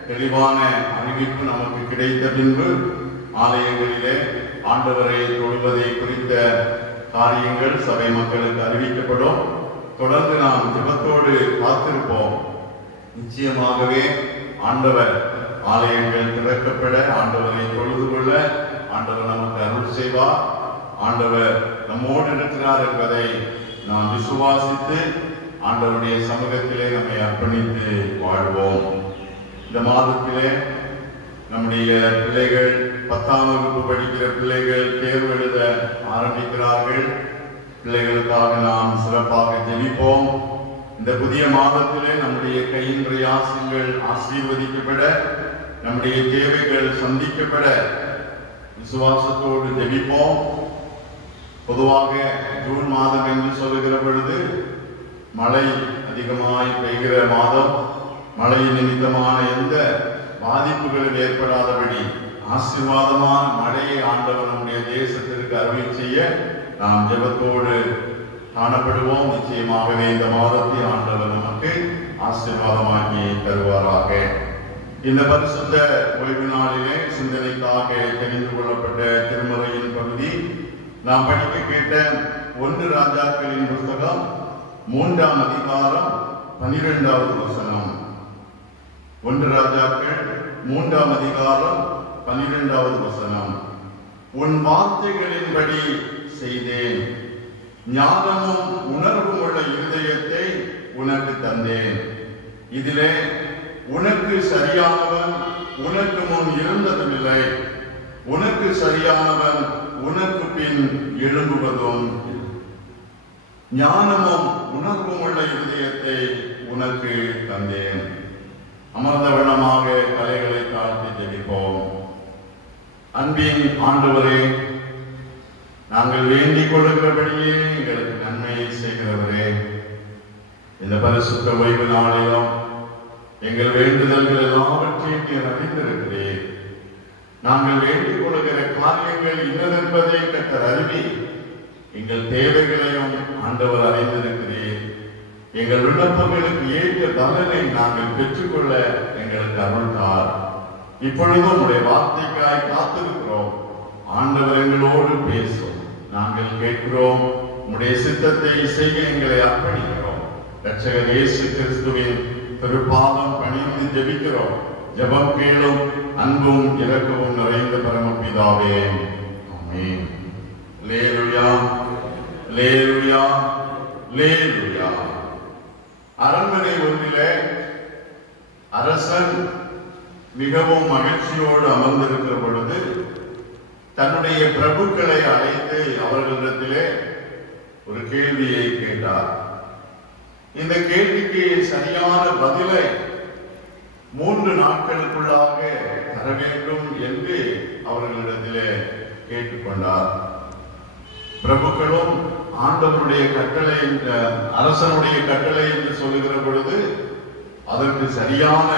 தெளிவான அறிவிப்பு நமக்கு கிடைத்த பின்பு ஆலயங்களிலே ஆண்டவரை தொழுவதை குறித்த காரியங்கள் சபை மக்களுக்கு அறிவிக்கப்படும். தொடர்ந்து நாம் ஜெபத்தோடு காத்திருப்போம். நிச்சயமாகவே ஆண்டவர் ஆலயங்கள் திறக்கப்பட ஆண்டவரை தொழுது கொள்ள ஆண்டவர் நமக்கு அருள் செய்வார். ஆண்டவர் நம்மோடு இருக்கிறார் என்பதை நாம் விசுவாசித்து ஆண்டவருடைய சமூகத்திலே நம்மை அர்ப்பணித்து வாழ்வோம். இந்த மாதத்திலே நம்முடைய பிள்ளைகள் 10ஆம் வகுப்பு படிக்கிற பிள்ளைகள் தேர்வு எழுத ஆரம்பிக்கிறார்கள். பிள்ளைகளுக்காக நாம் சிறப்பாக ஜெபிப்போம். இந்த புதிய மாதத்திலே நம்முடைய கையின் பிரயாசங்கள் ஆசீர்வதிக்கப்பட, நம்முடைய தேவைகள் சந்திக்கப்பட விசுவாசத்தோடு ஜெபிப்போம். பொதுவாக ஜூன் மாதம் என்று சொல்லுகிற பொழுது மழை அதிகமாய் பெய்கிற மாதம். மழை நிமித்தமான எந்த பாதிப்புகளும் ஏற்படாதபடி ஆசீர்வாதமான மழையை ஆண்டவர் நம்முடைய தேசத்திற்கு அருள் செய்ய நாம் ஜெபத்தோடு காணப்படுவோம். நிச்சயமாகவே இந்த மாதத்தை ஆண்டவர் நமக்கு ஆசீர்வாதமாக்கி தருவாராக. இந்த பரிசுத்த ஓய்வு நாளிலே சிந்தனைக்காக தெரிந்து கொள்ளப்பட்ட திருமறையின் பகுதி நாம் படிக்க கேட்ட 1 ராஜாக்களின் புத்தகம் 3ஆம் அதிகாரம் 12வது வசனம். 1 ராஜாக்கள் 3ஆம் அதிகாரம் 12வது வசனம். உன் வார்த்தைகளின்படி செய்தேன், ஞானமும் உணர்வும் உள்ள இருதயத்தை உனக்கு தந்தேன். இதிலே உனக்கு சரியானவன் உனக்கு முன் இருந்ததுமில்லை, உனக்கு சரியானவன் உனக்கு பின் எழும்புவதும். ஞானமும் உணர்வும் உள்ள இருதயத்தை உனக்கு தந்தேன். அமர்ந்தவனமாக தலைகளை தாழ்த்தி ஜெபிப்போம். அன்பின் ஆண்டவரே, நாங்கள் வேண்டிக் கொள்கிறபடியே எங்களுக்கு நன்மையை செய்கிறவரே, இந்த பரிசுத்த ஓய்வு நாளிலும் எங்கள் வேண்டுதல்கள் எல்லாவற்றையும் நீர் அறிந்திருக்கிறேன். நாங்கள் வேண்டிக் கொள்கிற காரியங்கள் இன்னதென்பதை கர்த்தர் அறிவி எங்கள் தேவைகளையும் ஆண்டவர் அறிந்திருக்கிறேன். எங்கள் விண்ணப்பங்களுக்கு ஏற்ற பலனை நாங்கள் பெற்றுக்கொள்ள எங்களுக்கு அருள்தார். இப்பொழுதும் உடைய வார்த்தைக்காய் காத்திருக்கிறோம். ஆண்டவர் எங்களோடு பேசும். நாங்கள் கேட்கிறோம். உடைய சித்தத்தை செய்ய எங்களை அர்ப்பணிக்கிறோம். இரட்சகர் இயேசு கிறிஸ்துவின் திருப்பாதம் பணிந்து ஜெபிக்கிறோம். ஜெபம் கேளும். அன்பும் இரக்கமும் நிறைந்த பரமபிதாவே, ஆமென். அல்லேலூயா, அல்லேலூயா, அல்லேலூயா. அரண்மனை ஒன்றிலே அரசன் மிகவும் மகிழ்ச்சியோடு அமர்ந்திருக்கிற பொழுது தன்னுடைய பிரபுக்களை அழைத்து அவர்களிடத்திலே ஒரு கேள்வியை கேட்டார். இந்த கேள்விக்கு சரியான பதிலை 3 நாட்களுக்குள்ளாக தர வேண்டும் என்று அவர்களிடத்திலே கேட்டுக்கொண்டார். பிரபுக்களும் ஆண்டவருடைய கட்டளை, அரசனுடைய கட்டளை என்று சொல்லுகிற பொழுது அதற்கு சரியான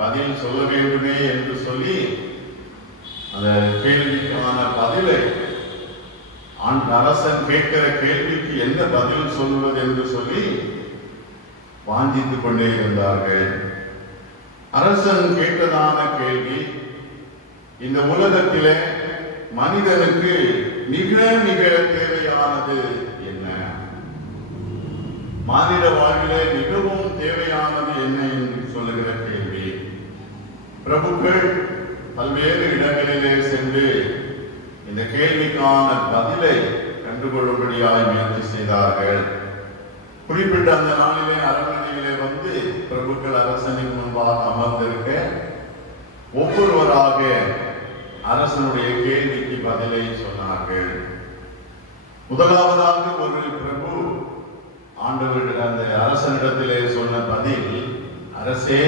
பதில் சொல்ல வேண்டுமே என்று சொல்லி அந்த கேள்விக்கான பதிலை, அரசன் கேட்கிற கேள்விக்கு என்ன பதில் சொல்வது என்று சொல்லி வாஞ்சித்துக் கொண்டே இருந்தார்கள். அரசன் கேட்டதான கேள்வி, இந்த உலகத்திலே மனிதனுக்கு மிக மிக தேவையானது என்ன? மானிட வாழ்விலே மிகவும் தேவையானது என்ன என்று சொல்லுகிற கேள்வி. பிரபுக்கள் பல்வேறு இடங்களிலே சென்று இந்த கேள்விக்கான பதிலை கண்டுகொள்ளும்படியாய் முயற்சி செய்தார்கள். குறிப்பிட்ட அந்த நாளிலே அரண்மனையிலே வந்து பிரபுக்கள் அரசனின் முன்பாக அமர்ந்திருக்க ஒவ்வொருவராக அரசனுடைய கேள்விக்கு பதிலை சொன்னார்கள். முதலாவதாக ஒரு பிரபு ஆண்டவர் அந்த அரசனிடத்திலே சொன்ன பதில், அரசே,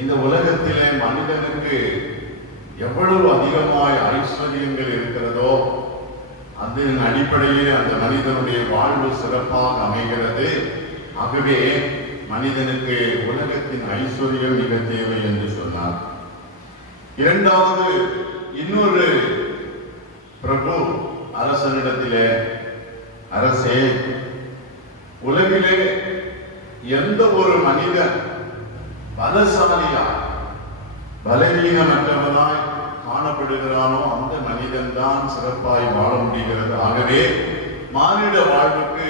இந்த உலகத்திலே மனிதனுக்கு எவ்வளவு அதிகமாய் ஐஸ்வர்யங்கள் இருக்கிறதோ அதன் அடிப்படையில் அந்த மனிதனுடைய வாழ்வு சிறப்பாக அமைகிறது. ஆகவே மனிதனுக்கு உலகத்தின் ஐஸ்வர்யம் மிக தேவை என்று சொன்னார். இரண்டாவது இன்னொரு பிரபு அரசனிடத்திலே, அரசே, உலகிலே எந்த ஒரு மனிதன் பலசாலியாய் பலவீனமற்றவனாய் காணப்படுகிறானோ அந்த மனிதன் தான் சிறப்பாய் வாழ முடிகிறது. ஆகவே மானிட வாழ்வுக்கு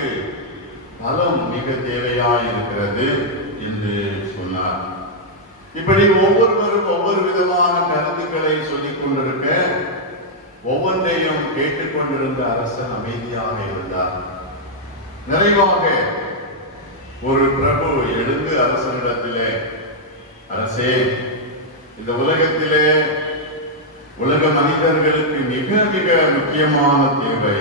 பலம் மிக தேவையாய் இருக்கிறது என்று சொன்னார். இப்படி ஒவ்வொருவரும் ஒவ்வொரு விதமான கருத்துக்களை சொல்லிக் கொண்டிருக்க ஒவ்வொன்றையும் கேட்டுக்கொண்டிருந்த அரசன் அமைதியாக இருந்தார். நிறைவாக ஒரு பிரபு எழுந்து அரசனிடத்திலே, அரசே, இந்த உலகத்திலே உலக மனிதர்களுக்கு மிக மிக முக்கியமான தேவை,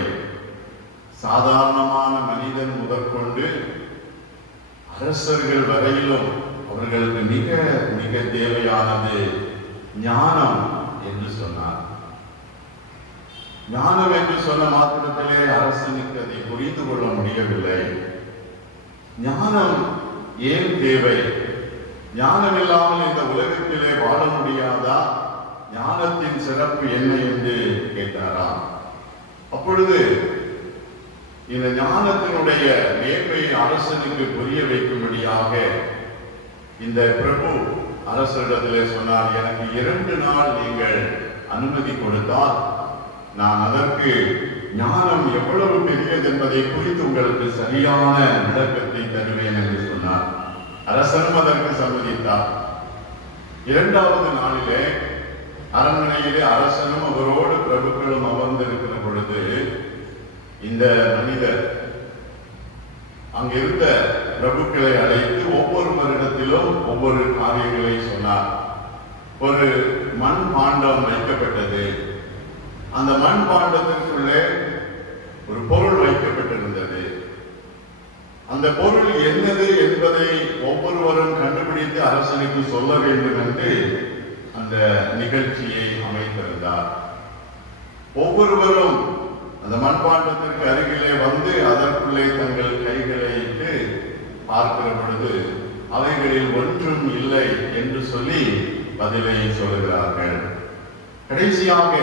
சாதாரணமான மனிதன் முதற்கொண்டு அரசர்கள் வரையிலும் அவர்களுக்கு மிக மிக தேவையானது ஞானம் என்று சொன்னார். ஞானம் என்று சொன்ன மாத்திரத்திலே அரசனுக்கு அதை புரிந்து கொள்ள முடியவில்லை. ஞானம் ஏன் தேவை? ஞானம் இல்லாமல் இந்த உலகத்திலே வாழ முடியாதா? ஞானத்தின் சிறப்பு என்ன என்று கேட்டாராம். அப்பொழுது இந்த ஞானத்தினுடைய மேன்மையை அரசனுக்கு புரிய வைக்கும்படியாக இந்த பிரபு அரசரிடத்திலே சொன்னார், எனக்கு 2 நாள் நீங்கள் அனுமதி கொடுத்தால் நான் அதற்கு ஞானம் எவ்வளவு பெரியது என்பதை குறித்து உங்களுக்கு சரியான விளக்கத்தை தருவேன் என்று சொன்னார். அரசனும் அதற்கு சம்மதித்தார். 2வது நாளிலே அரண்மனையிலே அரசனும் அவரோடு பிரபுக்களும் அமர்ந்திருக்கிற பொழுது இந்த மனிதர் அங்கிருந்த பிரபுக்களை அழைத்து ஒவ்வொரு வருடத்திலும் ஒவ்வொரு காரியங்களை சொன்னார். ஒரு மண் பாண்டம் வைக்கப்பட்டது. அந்த மண் பாண்டத்திற்குள்ளே ஒரு பொருள் வைக்கப்பட்டிருந்தது. அந்த பொருள் என்னது என்பதை ஒவ்வொருவரும் கண்டுபிடித்து அரசனுக்கு சொல்ல வேண்டும் என்று அந்த நிகழ்ச்சியை அமைத்திருந்தார். ஒவ்வொருவரும் அந்த மண்பாண்டத்திற்கு அருகிலே வந்து அதற்குள்ளே தங்கள் கைகளை இட்டு பார்க்கிற பொழுது அவைகளில் ஒன்றும் இல்லை என்று சொல்லி பதிலை சொல்லுகிறார்கள். கடைசியாக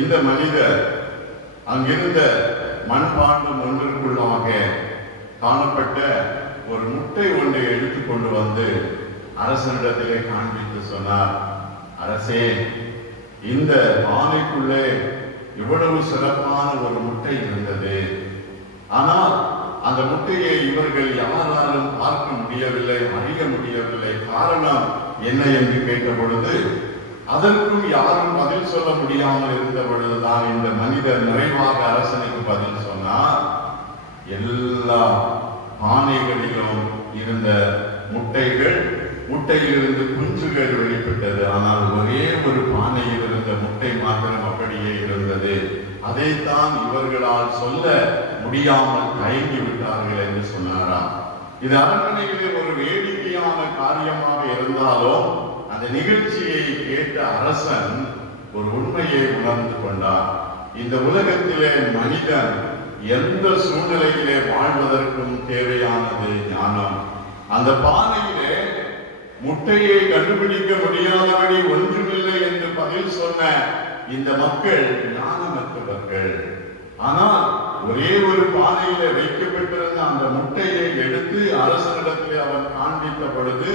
இந்த மனிதர் அங்கிருந்த மண்பாண்டம் ஒன்றிற்குள்ளாக காணப்பட்ட ஒரு முட்டை ஒன்றை எடுத்துக்கொண்டு வந்து அரசனிடத்திலே காண்பித்து சொன்னார், அரசே, இந்த பானைக்குள்ளே இவ்வளவு சிறப்பான ஒரு முட்டை இருந்தது. ஆனால் அந்த முட்டையை இவர்கள் யாராலும் பார்க்க முடியவில்லை, அறிய முடியவில்லை. காரணம் என்ன என்று கேட்ட பொழுது அதற்கும் யாரும் பதில் சொல்ல முடியாமல் இருந்த பொழுதுதான் இந்த மனிதர் நிறைவாக அரசனுக்கு பதில் சொன்னார். எல்லா பானைகளிலும் இருந்த முட்டையிலிருந்து குஞ்சுகள் வெளிப்பட்டது. ஆனால் ஒரே ஒரு பானையில் இருந்த முட்டை மாத்திரம் அப்படியே இருந்தது. அதைத்தான் இவர்களால் சொல்ல முடியாமல் தயங்கி விட்டார்கள் என்று சொன்னாராம். இது அரண்மனையிலே ஒரு வேடிக்கையான காரியமாக இருந்தாலும் அந்த நிகழ்ச்சியை கேட்ட அரசன் ஒரு உண்மையை உணர்ந்து கொண்டார். இந்த உலகத்திலே மனிதன் எந்த சூழ்நிலையிலே வாழ்வதற்கும் தேவையானது ஞானம். அந்த பானையிலே முட்டையை கண்டுபிடிக்க முடியாதபடி ஒன்றுமில்லை என்று பதில் சொன்ன இந்த மக்கள் ஞானமற்றவர்கள். ஆனால் ஒரே ஒரு பானையில வைக்கப்பட்டிருந்த அந்த முட்டையை எடுத்து அரசனிடத்திலே அவர் காண்பித்த பொழுது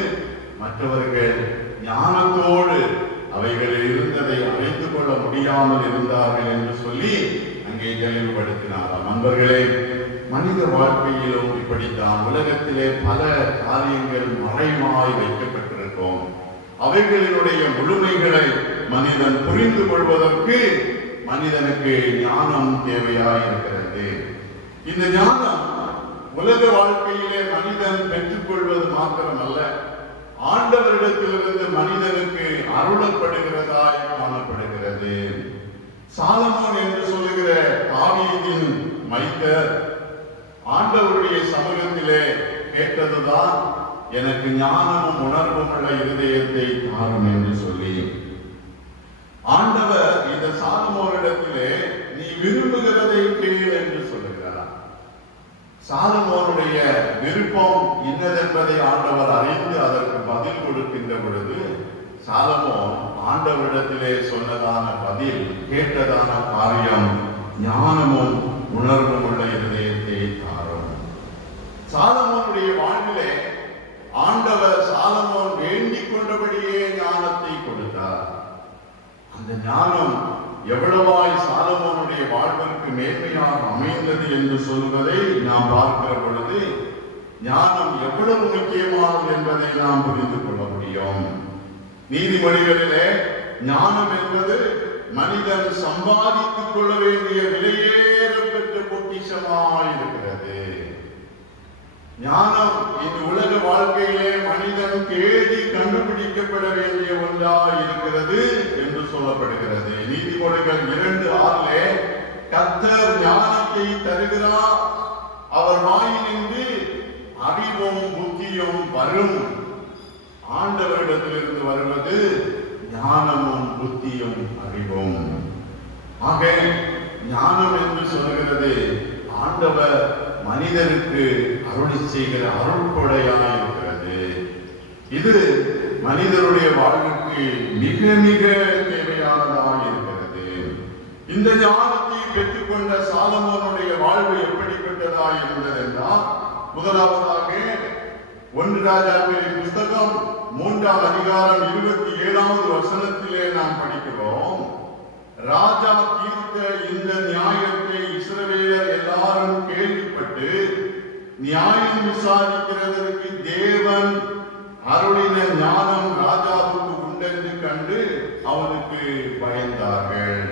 மற்றவர்கள் ஞானத்தோடு அவைகளில் இருந்ததை அறிந்து கொள்ள முடியாமல் இருந்தார்கள் என்று சொல்லி அங்கே தெளிவுபடுத்தினாராம். நண்பர்களே, மனித வாழ்க்கையிலும் இப்படித்தான். உலகத்திலே பல காரியங்கள் மறைவாய் வைக்கப்பட்டிருக்கும். அவைகளினுடைய முழுமைகளை மனிதன் புரிந்து கொள்வதற்கு மனிதனுக்கு ஞானம் தேவையாயிருக்கிறது. இந்த ஞானம் உலக வாழ்க்கையிலே மனிதன் பெற்றுக்கொள்வது மாத்திரமல்ல, ஆண்டவரிடத்திலிருந்து மனிதனுக்கு அருளப்படுகிறதாய் காணப்படுகிறது. சாலமோன் என்று சொல்லுகிற தாவீதின் மைந்தர் ஆண்டவருடைய சமூகத்திலே கேட்டதுதான், எனக்கு ஞானமும் உணர்வும் உள்ள இருதயத்தை தாரும் என்று சொல்லி ஆண்டவர் இந்த சாலமோனிடத்திலே நீ விரும்புகிறதை கேள் என்று சொல்லுகிறார். சாலமோனுடைய விருப்பம் இன்னதென்பதை ஆண்டவர் அறிந்து அதற்கு பதில் கொடுக்கின்ற பொழுது சாலமோன் ஆண்டவரிடத்திலே சொன்னதான பதில், கேட்டதான காரியம், ஞானமும் உணர்வும் உள்ள இருதயத்தை தாரும். சாலமோனுடைய வாழ்விலே ஆண்டவர் சாலமோன் வேண்டிக் கொண்டபடியே ஞானத்தை கொடுத்தார். அந்த ஞானம் எவ்வளவாய் சாலமோனுடைய வாழ்விற்கு மேன்மையாக அமைந்தது என்று சொல்வதை நாம் பார்க்கிற பொழுது ஞானம் எவ்வளவு முக்கியமானது என்பதை நாம் புரிந்து கொள்ள முடியும். நீதிமொழிகளிலே ஞானம் என்பது மனிதன் சம்பாதித்துக் கொள்ள வேண்டிய விலையேறப்பெற்ற பொக்கிஷமாயிருக்கிறது. ஞானம் இந்த உலக வாழ்க்கையிலே மனிதன் தேடி கண்டுபிடிக்கப்பட வேண்டிய ஒன்றாய் இருக்கிறது என்று சொல்லப்படுகிறது. நீதிமொழிகள் 2:6 கர்த்தர் ஞானத்தை தருகிறார், அவர் வாயினின்று அறிவும் புத்தியும் வரும். ஆண்டவரிடத்திலிருந்து வருவது ஞானமும் புத்தியும் அறிவும். ஆக ஞானம் என்று சொல்கிறது ஆண்டவர் மனிதனுக்கு அருள் செய்கிற அருள்கொடையாக இருக்கிறது. இது மனிதனுடைய வாழ்வுக்கு மிக மிக தேவையானதாக இருக்கிறது. இந்த ஞானத்தை பெற்றுக்கொண்ட சாலமோனுடைய வாழ்வு எப்படிப்பட்டதாக இருந்தது என்றால், முதலாவதாக 1 ராஜாக்களின் புஸ்தகம் 3ஆம் அதிகாரம் 27வது வசனத்திலே நாம் படிக்கிறோம். ராஜா தீர்த்த இந்த நியாயத்தை இஸ்ரவேலர் எல்லாரும் கேள்விப்பட்டு நியாயம் விசாரிக்கிறதற்கு தேவன் அருளின ஞானம் ராஜாவுக்கு உண்டென்று கண்டு அவனுக்கு பயந்தார்கள்.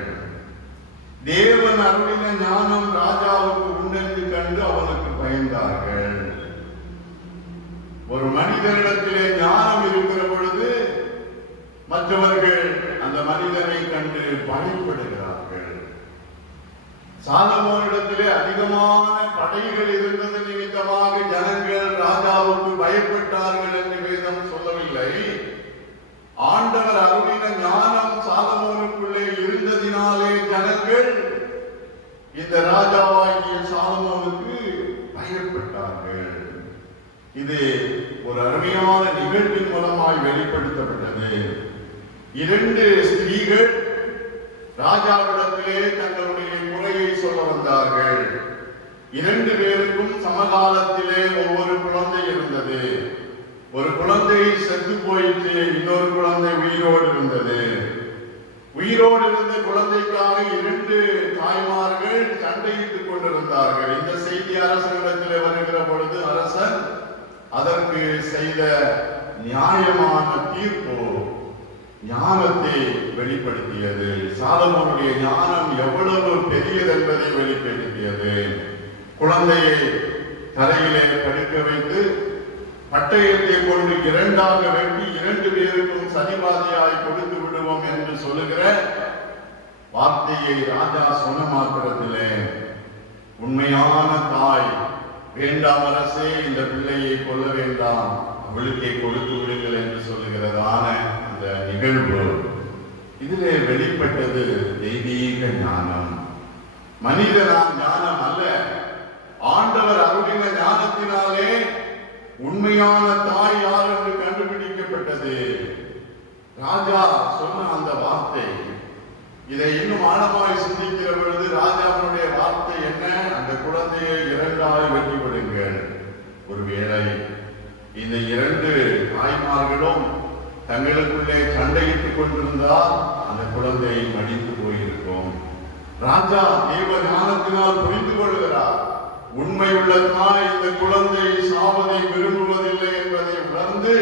தேவன் அருளின ஞானம் ராஜாவுக்கு உண்டென்று கண்டு அவனுக்கு பயந்தார்கள். ஒரு மனிதனிடத்திலே ஞானம் இருக்கிற பொழுது மற்றவர்கள் அந்த மனிதனை கண்டு பயப்படுகிறார்கள். சாலமோனிடத்திலே அதிகமான படைகள் இருந்தது நிமித்தமாக ஜனங்கள் ராஜாவுக்கு பயப்பட்டார்கள் என்று வேதம் சொல்லவில்லை. ஆண்டவர் அருளின ஞானம் சாலமோனுக்குள்ளே இருந்ததினாலே ஜனங்கள் இந்த ராஜாவாகிய சாலமோனுக்கு பயப்பட்டார்கள். இது ஒரு அருமையான நிகழ்வின் மூலமாய் வெளிப்படுத்தப்பட்டது. 2 ஸ்திரீகள் ராஜாவிடத்திலே தங்களுடைய முறையை சொல்ல வந்தார்கள். 2 பேருக்கும் சமகாலத்திலே ஒவ்வொரு குழந்தை இருந்தது. ஒரு குழந்தை செத்து போயிட்டு இன்னொரு குழந்தை உயிரோடு இருந்தது. உயிரோடு இருந்த குழந்தைக்காக 2 தாய்மார்கள் சண்டையிட்டுக் கொண்டிருந்தார்கள். இந்த செய்தி அரசனிடத்திலே வருகிற பொழுது அரசன் அதற்கு செய்த நியாயமான தீர்ப்பு ஞானத்தை வெளிப்படுத்தியது. சாலமோனுடைய ஞானம் எவ்வளவு பெரியது என்பதை வெளிப்படுத்தியது. குழந்தையை தரையிலே படுக்க வைத்து பட்டயத்தை கொண்டு 2ஆக வெட்டி 2 பேருக்கும் சரிபாதியாய் கொடுத்து விடுவோம் என்று சொல்லுகிற வார்த்தையை ராஜா சொன்ன மாத்திரத்திலே உண்மையான தாய், வேண்டாம் அரசே, இந்த பிள்ளையை கொல்ல வேண்டாம், அவளுக்கே கொடுத்து விடுங்கள் என்று சொல்லுகிறதான அந்த நிகழ்வு, இதிலே வெளிப்பட்டது தெய்வீக ஞானம். மனிதனான் ஞானம் அல்ல, ஆண்டவர் அருளின ஞானத்தினாலே உண்மையான தாய் யார் என்று கண்டுபிடிக்கப்பட்டது. ராஜா சொன்ன அந்த வார்த்தை, இதை இன்னும் ஆழமாய் சிந்திக்கிற பொழுது ராஜாவுடைய வார்த்தை என்ன? அந்த குழந்தையை 2ஆய் வெட்டி விடுங்கள். ஒருவேளை இந்த 2 தாய்மார்களும் தங்களுக்குள்ளே சண்டையிட்டுக் கொண்டிருந்தால் அந்த குழந்தை மடிந்து போயிருக்கும். ராஜா தேவ ஞானத்தினால் புரிந்து கொள்கிறார். உண்மையுள்ள தாய் இந்த குழந்தை சாவதை விரும்புவதில்லை என்பதை உணர்ந்து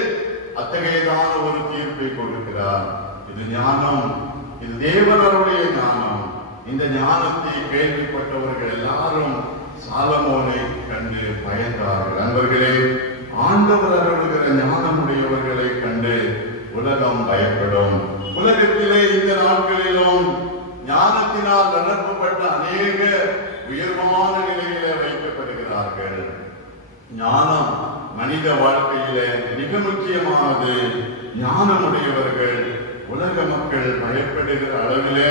அத்தகையதான ஒரு தீர்ப்பை கொடுக்கிறார். இது ஞானம், இது தேவனுடைய ஞானம். இந்த ஞானத்தை கேள்விப்பட்டவர்கள் எல்லாரும் சாலமோனை கண்டு பயந்தார்கள். நண்பர்களே, ஆண்டவர் அருளுகிற ஞானமுடையவர்களை கண்டு உலகம் பயப்படும். உலகத்திலே இந்த நாட்களிலும் ஞானத்தினால் நிரப்பப்பட்ட அநேக உயர்வான நிலையிலே வைக்கப்படுகிறார்கள். ஞானம் மனித வாழ்க்கையிலே மிக முக்கியமானது. ஞானமுடையவர்கள் உலக மக்கள் பயப்படுகிற அளவிலே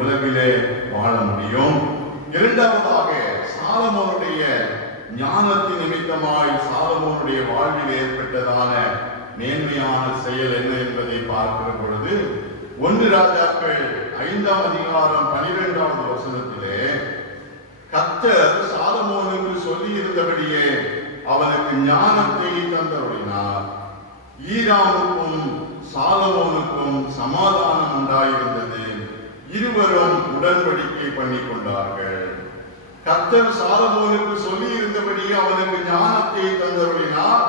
உலகிலே வாழ முடியும். 2ஆவதாக சாலமோனுடைய ஞானத்தின் நிமித்தமாய் சாலமோனுடைய வாழ்வில் ஏற்பட்டதான மேன்மையான செயல் என்ன என்பதை பார்க்கிற பொழுது 1 ராஜாக்கள் 5ஆம் அதிகாரம் 12வது வசனத்திலே கர்த்தர் சாலமோனுக்கு சொல்லி இருந்தபடியே அவனுக்கு ஞானத்தை தந்தருளினார். ஈராமுக்கும் சாலமோனுக்கும் சமாதானம் உண்டாயிருந்தது. இருவரும் உடன்படிக்கை பண்ணி கொண்டார்கள். கர்த்தர் சாலமோனுக்கு சொல்லி இருந்தபடியே அவனுக்கு ஞானத்தை தந்தருளினார்.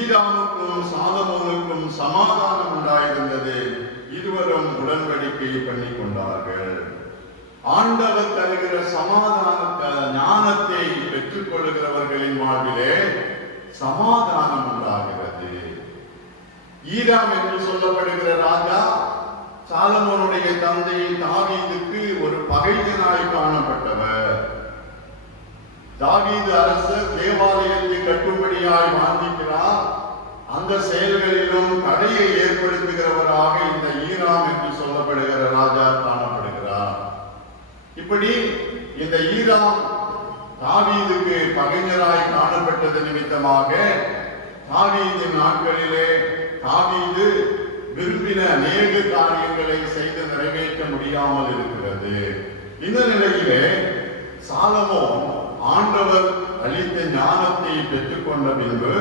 ஈராமுக்கும் சாலமோனுக்கும் சமாதானம் உண்டாயிருந்தது. இருவரும் உடன்படிக்கை பண்ணி கொண்டார்கள். ஆண்டவர் தருகிற சமாதானத்தை, ஞானத்தை பெற்றுக் கொள்ளுகிறவர்களின் வாழ்விலே சமாதானம் உண்டாகிறது. ஈராம் என்று சொல்லப்படுகிற ராஜா சாலமோனுடைய தந்தை தாவீதுக்கு ஒரு பகைஞனாய் காணப்பட்டவர். தாவீது அரசர் தேவாலயத்தை கட்டும்படியாய் வாங்கிக்கிறார். அந்த செயல்களிலும் தடையை ஏற்படுத்துகிறவராக இந்த ஈராம் என்று சொல்லப்படுகிற ராஜா காணப்படுகிறார். இப்படி இந்த ஈராம் தாவீதுக்கு பகைஞராய் காணப்பட்டது நிமித்தமாக தாவீதின் நாட்களிலே தாவீது விரும்பின அநேக காரியங்களை செய்து நிறைவேற்ற முடியாமல் இருக்கிறது. இந்த நிலையிலே சாலமோன் ஆண்டவர் அளித்த ஞானத்தை பெற்றுக்கொண்ட பின்பு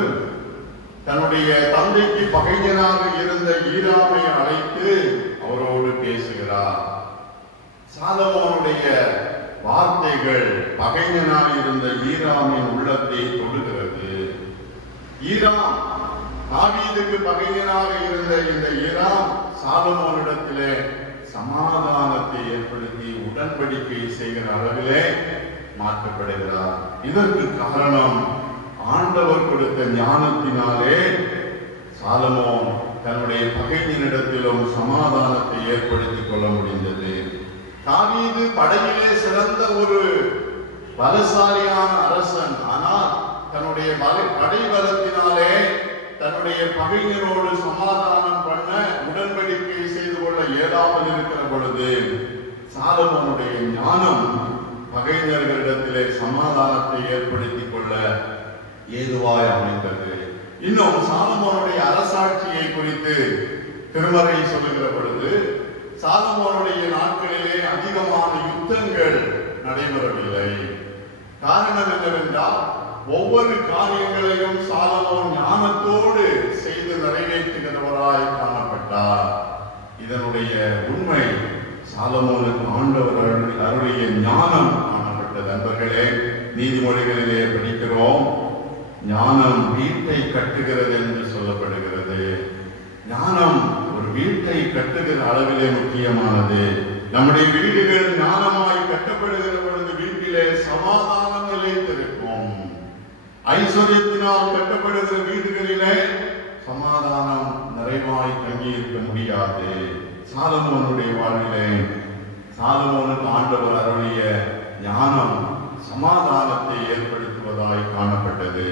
தன்னுடைய தந்தைக்கு பகைஞனாக இருந்த ஈராமை அழைத்து அவரோடு பேசுகிறார். சாலமோனுடைய வார்த்தைகள் பகைஞனாக இருந்த ஈராமின் உள்ளத்தை தொடுகிறது. ஈராம் தாவீதுக்கு பகைஞனாக இருந்த இந்த ஈராம் சாலமோனிடத்திலே சமாதானத்தை ஏற்படுத்தி உடன்படிக்கை செய்கிற அளவிலே மாற்றப்படுகிறார். இதற்கு காரணம் ஆண்டவர் கொடுத்த ஞானத்தினாலே சாலமோன் தன்னுடைய பகைஞனிடத்திலும் சமாதானத்தை ஏற்படுத்திக் கொள்ள முடிந்தது. தாவீது படையிலே சிறந்த ஒரு பலசாலியான அரசன். ஆனால் தன்னுடைய படை பலத்தினாலே தன்னுடைய பகைஞரோடு சமாதானம் பண்ண உடன்படிக்கை செய்து கொள்ள இயலாமல் இருக்கிற பொழுது சாலமோனுடைய ஞானம் பகைஞர்களிடத்திலே சமாதானத்தை ஏற்படுத்திக் கொள்ள ஏதுவாய் அமைந்தது. இன்னும் சாலமோனுடைய அரசாட்சியை குறித்து திருமறை சொல்லுகிற பொழுது சாலமோனுடைய நாட்களிலே அதிகமான யுத்தங்கள் நடைபெறவில்லை. காரணம் என்னவென்றால் ஒவ்வொரு காரியங்களையும் சாலமோன் ஞானத்தோடு செய்து நிறைவேற்றுகிறவராய் காணப்பட்டார். இதனுடைய உண்மை சாலமோனுக்கு ஆண்டவர் அருளிய ஞானம் காணப்பட்டது. நண்பர்களே, நீதிமொழிகளிலே படிக்கிறோம், ஞானம் வீட்டை கட்டுகிறது என்று சொல்லப்படுகிறது. ஞானம் ஒரு வீட்டை கட்டுகிற அளவிலே முக்கியமானது. நம்முடைய வீடுகள் ஞானமாய் கட்டப்படுகிற பொழுது வீட்டிலே சமாதானம் நிலைத்திருக்கும். ஐஸ்வர்யத்தினால் கட்டப்படுகிற வீடுகளிலே சமாதானம் நிறைவாய் தங்கி இருக்க முடியாது. சாலமோனுடைய வாழ்விலே சாலமோனுக்கு ஆண்டவர் அருளிய ஞானம் சமாதானத்தை ஏற்படுத்துவதாய் காணப்பட்டது.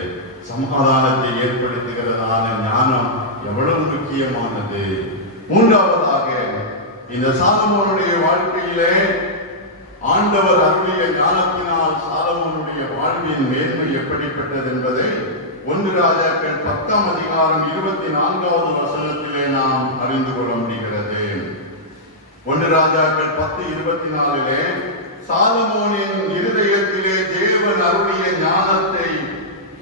சமாதானத்தை ஏற்படுத்துகிறதான ஞானம் எவ்வளவு முக்கியமானது. மூன்றாவதாக இந்த சாலமோனுடைய வாழ்க்கையிலே ஆண்டவர் அருளிய ஞானத்தினால் சாலமோனுடைய வாழ்வின் மேன்மை எப்படிப்பட்டது என்பதை 1 ராஜாக்கள் 10ஆம் அதிகாரம் 24வது வசனத்திலே நாம் அறிந்து கொள்ள முடிகிறது. 1 ராஜாக்கள் 10:24 சாலமோனின் இருதயத்திலே தேவன் அருளிய ஞானத்தை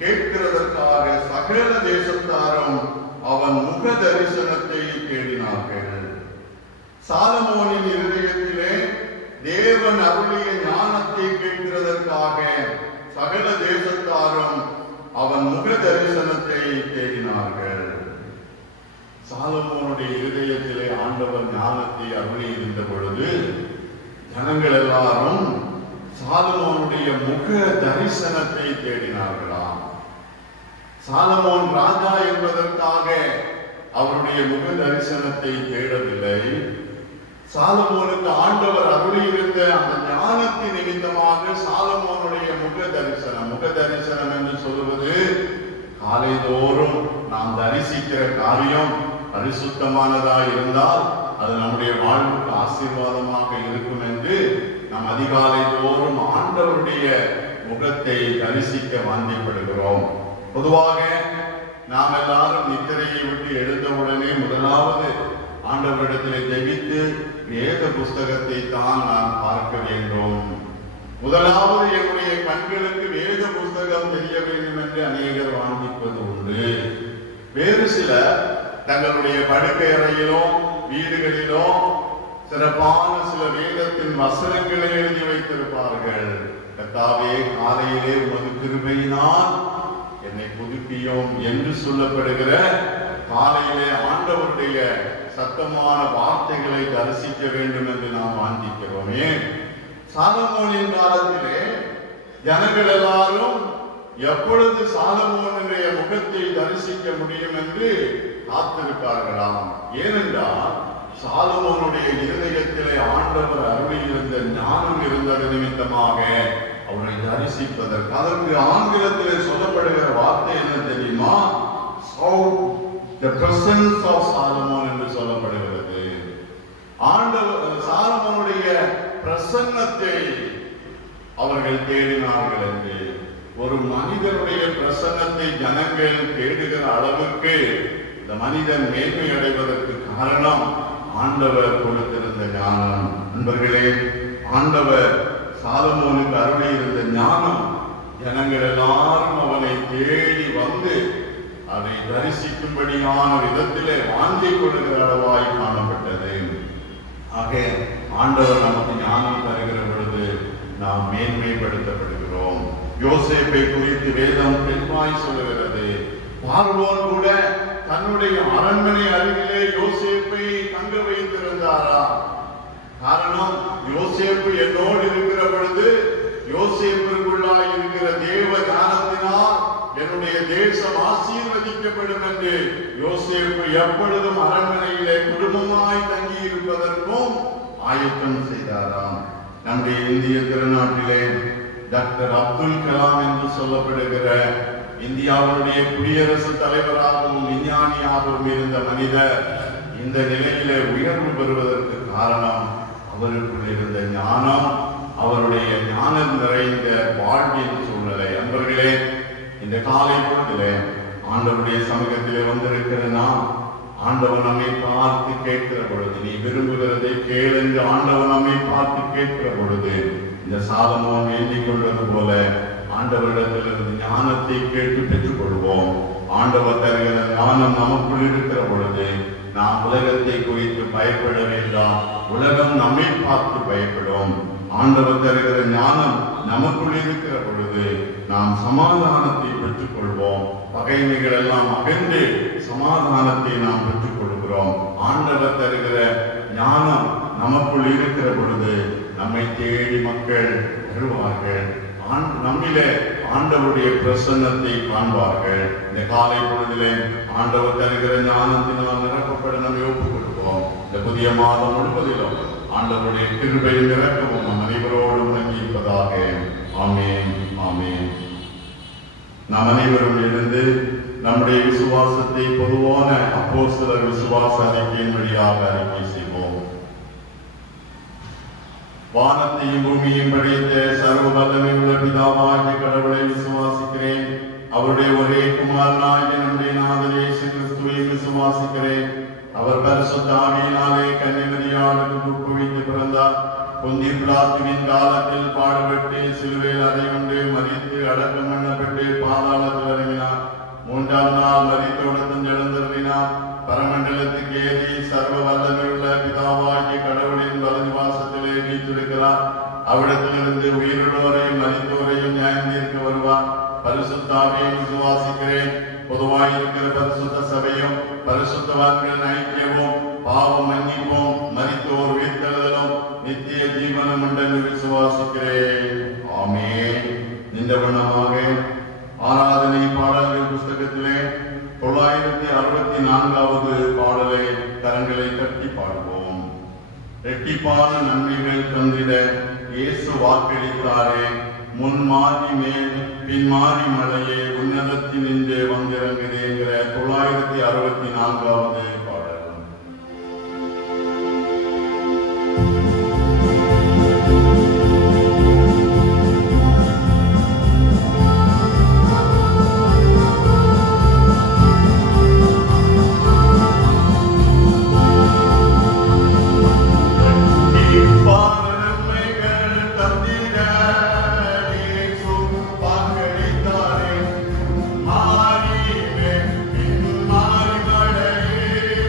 கேட்கிறதற்காக சகல தேசத்தாரும் அவன் முக தரிசனத்தை தேடினார்கள். சாலமோனின் இருதயத்திலே தேவன் அருளிய ஞானத்தை கேட்கிறதற்காக சகல தேசத்தாரும் அவன் முக தரிசனத்தை தேடினார்கள். சாலமோனுடைய இருதயத்திலே ஆண்டவர் ஞானத்தை அருளி இருந்த பொழுது ஜனங்கள் எல்லாரும் சாலமோனுடைய முக தரிசனத்தை தேடினார்களாம். சாலமோன் ராஜா என்பதற்காக அவருடைய முக தரிசனத்தை தேடவில்லை. சாலமோனுக்கு ஆண்டவர் அருளி இருந்த அந்த ஞானத்தின் நிமித்தமாக சாலமோனுடைய முக தரிசனம் என்று சொல்லுவது காலைதோறும் நாம் தரிசிக்கிற காரியம் பரிசுத்தமானதாக இருந்தால் அது நம்முடைய வாழ்வுக்கு ஆசீர்வாதமாக இருக்கும் என்று நாம் அதிகாலை தோறும் ஆண்டவருடைய முகத்தை தரிசிக்க வாஞ்சைப்படுகிறோம். பொதுவாக நாம் எல்லாரும் நித்திரையை விட்டு எழுந்தவுடனே முதலாவது ஆண்டவரிடத்தில் ஜெபித்து வேத புஸ்தகத்தை தான் நாம் பார்க்க வேண்டும். முதலாவது என்னுடைய கண்களுக்கு வேத புஸ்தகம் தெரிய வேண்டும் என்று அநேகர் வாஞ்சிப்பது உண்டு. வேறு சிலர் தங்களுடைய படுக்கை அறையிலோ வீடுகளிலோ சிறப்பான சில வேதத்தின் வசனங்களை எழுதி வைத்திருப்பார்கள். கர்த்தாவே, காலையிலே உமது கிருபையினால் என்னை புதுப்பியும் என்று சொல்லப்படுகிற காலையிலே ஆண்டவருடைய சத்தமான வார்த்தைகளை தரிசிக்க வேண்டும் என்று நாம் வாஞ்சிக்கிறோமே. சாலமோனின் காலத்திலே ஜனங்கள் எல்லாரும் எப்பொழுது சாலமோனுடைய முகத்தை தரிசிக்க முடியும் என்று காத்திருப்பார்களாம். ஏனென்றால் சாலமோனுடைய இருதயத்திலே ஆண்டவர் அருளி இருந்த ஞானம் இருந்தது நிமித்தமாக அவரை தரிசிப்பதற்கு. அதற்கு ஆங்கிலத்திலே சொல்லப்படுகிற வார்த்தை என்ன தெரியுமா? The presence of Solomon என்று சொல்லப்படுகிறது. ஆண்டவர் சாலமோனுடைய பிரசன்னத்தை அவர்கள் தேடினார்கள் என்று. ஒரு மனிதனுடைய பிரசன்னத்தை ஜனங்கள் தேடுகிற அளவுக்கு இந்த மனிதன் மேன்மை அடைவதற்கு காரணம் ஆண்டவர் கொடுத்திருந்த ஞானம். நண்பர்களே, ஆண்டவர் சாலமோனுக்கு அருளி இருந்த ஞானம் ஜனங்கள் எல்லாரும் அவனை தேடி வந்து அதை தரிசிக்கும்படியான விதத்திலே வாங்கிக் கொள்ளுகிற அளவாய் காணப்பட்டது. ஆக ஆண்டவர் நமக்கு ஞானம் தருகிற பொழுது நாம் மேன்மைப்படுத்தப்படுகிறோம். யோசேப்பை குறித்து வேதம் தெளிவாய் சொல்லுகிறது. பார்வோன் கூட தன்னுடைய அரண்மனை அருகிலே யோசேப்பை தங்க வைத்திருந்தாரா? காரணம், யோசேப்பு என்னோடு இருக்கிற பொழுது யோசேப்பிற்குள்ளாய் இருக்கிற தேவ ஞானத்தினால் என்னுடைய தேசம் ஆசீர்வதிக்கப்படும் என்று யோசேப்பு எப்பொழுதும் அரண்மனையிலே குடும்பமாய் தங்கி இருப்பதற்கும் ஆயத்தம் செய்தாராம். நம்முடைய இந்திய திருநாட்டிலே டாக்டர் அப்துல் கலாம் என்று சொல்லப்படுகிற இந்தியாவுடைய குடியரசுத் தலைவராகவும் விஞ்ஞானியாகவும் இருந்த மனிதர் இந்த நிலையிலே உயர்வு பெறுவதற்கு காரணம் அவருக்குள் இருந்த ஞானம், அவருடைய ஞானம் நிறைந்த வாழ்வின் சூழ்நிலை. அன்பர்களே, இந்த காலை பொழுதிலே ஆண்டவருடைய சமூகத்திலே வந்திருக்கிற நாம், ஆண்டவன் நம்மை பார்த்து கேட்கிற பொழுது, நீ விரும்புகிறதை கேள் என்று ஆண்டவன் நம்மை பார்த்து கேட்கிற பொழுது, இந்த சாலமோன் வேண்டிக் கொள்வது போல ஆண்டவரிடத்திலிருந்து ஞானத்தை கேட்டு பெற்றுக் கொள்வோம். ஆண்டவர் தருகிற ஞானம் நமக்குள் இருக்கிற பொழுது நாம் உலகத்தை குறித்து பயப்பட வேண்டாம், உலகம் நம்மை பார்த்து பயப்படும். ஆண்டவர் தருகிற ஞானம் நமக்குள் இருக்கிற பொழுது நாம் சமாதானத்தை பெற்றுக் கொள்வோம். பகைமைகள் எல்லாம் அகன்று சமாதானத்தை நாம் பெற்றுக் கொள்கிறோம். ஆண்டவர் தருகிற ஞானம் நமக்குள் இருக்கிற பொழுது நம்மை தேடி மக்கள் வருவார்கள். நம்மிலே ஆண்டவருடைய பிரசன்னத்தை காண்பார்கள். இந்த காலை பொழுதிலே ஆண்டவர் தருகிற ஞானத்தினால் நிரப்பப்பட நம்மை ஒப்புக் கொடுப்போம். இந்த புதிய மாதம் முழுவதிலும் ஆண்டவருடைய கிருபையை நிரப்பவும் நம் அனைவரோடும் தங்கியிருப்பதாக. ஆமென், ஆமென். நாம் அனைவரும் எழுந்து நம்முடைய விசுவாசத்தை பொதுவான அப்போஸ்தலர் விசுவாச அறிக்கையின் வழியாக அறிக்கை செய்வோம். வானத்தையும் பூமியையும் படைத்த சர்வ வல்லமை உள்ள பிதாவாகிய கடவுளை விசுவாசிக்கிறேன். அவருடைய ஒரே குமாரனாகிய நம்முடைய நாதர் இயேசு கிறிஸ்துவை விசுவாசிக்கிறேன். அவர் பரிசுத்த ஆவியினாலே கன்னிமரியாளுக்கு உட்பவித்து பிறந்தார். பொந்திய பிலாத்துவின் காலத்தில் பாடுபட்டு சிலுவையில் அறையுண்டு மரித்து அடக்கம் பண்ணப்பட்டு பாதாளத்தில் இறங்கினார். மூன்றாம் நாள் மரித்தோடத்தும் எழுந்தருளினார். பரமண்டலத்துக்கு ஏறி சர்வ வல்லமை உள்ள பிதாவாகிய கடவுளின் வலது வாசத்திலே வீற்றிருக்கிறார். அவ்விடத்திலிருந்து உயிருள்ளோரையும் மரித்தோரையும் நியாயம் தீர்க்க வருவார். பரிசுத்த ஆவியை விசுவாசிக்கிறேன். பொதுவாயிருக்கிற பரிசுத்த சபையும் பரிசுத்தவான்களின் ஐக்கியமும் பாவம் மன்னிப்போம் மரித்தோர் உயிர்த்தெழுதலும் நித்திய ஜீவனம் உண்டென்று விசுவாசிக்கிறேன். ஆமென். இந்த வண்ணமாக ஆராதனை பாடல்கள் புஸ்தகத்திலே 964வது பாடலை கரங்களை கட்டி பாடுவோம். இரட்டிப்பான நன்மைகள் தந்திட இயேசு வாக்களித்தாரே, முன்மாறி மேல் பின்மாறி மலையே உன்னதத்தில் நின்று வந்திறங்குகிற 964வது பாடல். மாறி மேல் பின் மாறி மலையே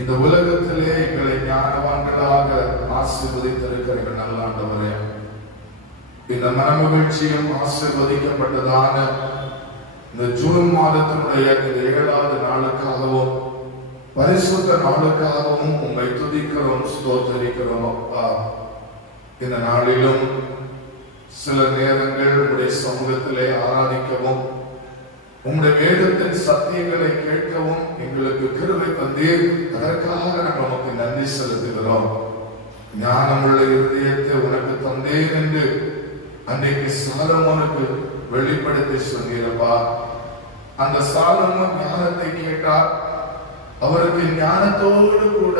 இந்த உலகத்திலே எங்களை ஞானவான்களாக ஆசீர்வதித்திருக்கிற நல்ல ஆண்டவரே, இந்த மனமகிழ்ச்சியும் ஆசீர்வதிக்கப்பட்டதான இந்த ஜூன் மாதத்தினுடைய இந்த 7வது நாளுக்காகவும் பரிசுத்த நாளுக்காகவும் உம்மை துதிக்கிறோம், ஸ்தோத்தரிக்கிறோம் அப்பா. இந்த நாளிலும் சில நேரங்கள் உங்களுடைய சமூகத்திலே ஆராதிக்கவும் உங்களுடைய வேதத்தின் சத்தியங்களை கேட்கவும் எங்களுக்கு கிருபை தந்தீர். அதற்காக நாங்கள் உமக்கு நன்றி செலுத்துகிறோம். ஞானமுள்ள இருதயத்தை உனக்கு தந்தேன் என்று அன்றைக்கு சாலமோனுக்கு வெளிப்படுத்தி சொன்னீரப்பா. அந்த சாலமோன் ஞானத்தை கேட்டார். அவருக்கு ஞானத்தோடு கூட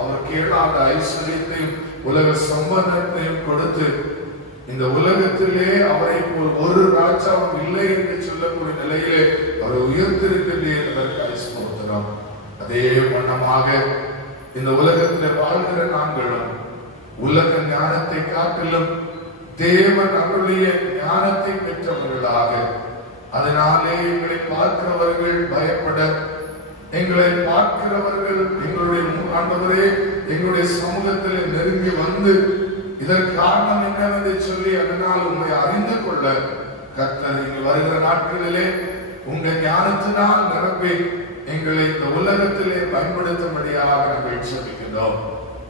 அவர் கேளாத ஐஸ்வர்யத்தையும் உலக சம்பந்தத்தையும் கொடுத்து இந்த உலகத்திலே அவரை ஒரு ராஜாவும் இல்லை என்று சொல்லக்கூடிய நிலையிலே அவரை உயர்த்திருக்கிறேன். அதற்காக ஸ்தோத்திரம். அதே வண்ணமாக இந்த உலகத்திலே வாழ்கிற நாங்களும் உலக ஞானத்தை காட்டிலும் தேவன் அவருடைய ஞானத்தை பெற்றவர்களாக, அதனாலே எங்களை பார்க்கிறவர்கள் பயப்பட, எங்களை பார்க்கிறவர்கள் எங்களுடைய ஆண்டவரே எங்களுடைய சமூகத்தில் நெருங்கி வந்து இதற்கு காரணம் என்னவென்று சொல்லி அதனால் உண்மை அறிந்து கொள்ள கர்த்தர் நீங்கள் வருகிற நாட்களிலே உங்கள் ஞானத்தினால் நிரப்பி எங்களை இந்த உலகத்திலே பயன்படுத்தும்படியாக நாங்கள் செபிக்கின்றோம்.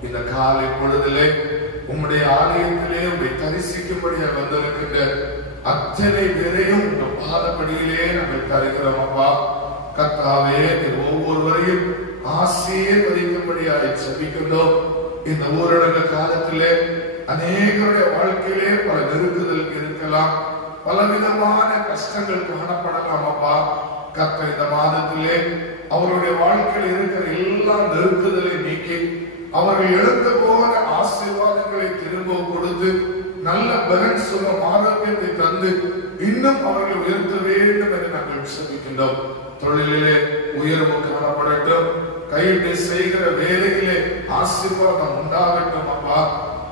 இந்த காலை பொழுதிலே உம்முடைய ஆலயத்திலே உங்களை தரிசிக்கும்படியாக வந்திருக்கின்ற அத்தனை பேரையும் உங்க பாதப்படியிலே நாங்கள் தருகிறோம் அப்பா. கர்த்தாவே, ஒவ்வொருவரையும் ஆசீர்வதிக்கும்படியாக செபிக்கின்றோம். இந்த ஊரடங்கு காலத்திலே அநேகருடைய வாழ்க்கையிலே பல நெருக்குதல் இருக்கலாம், பலவிதமான கஷ்டங்கள் காணப்படலாம் அப்பா. கர்த்தர் இந்த மாதத்திலே அவருடைய வாழ்க்கையில் இருக்கிற எல்லா நெருக்குதலை நீக்கி அவர்கள் எழுந்து போன ஆசீர்வாதங்களை திரும்ப கொடுத்து நல்ல பலன் சுகம் ஆரோக்கியத்தை தந்து இன்னும் அவர்கள் உயர்த்த வேண்டும் என்று நாங்கள் செபிக்கின்றோம். தொழிலிலே உயர்வு காணப்படட்டும், கையிட்டு செய்கிற வேலையிலே ஆசீர்வாதம் உண்டாகட்டும் அப்பா.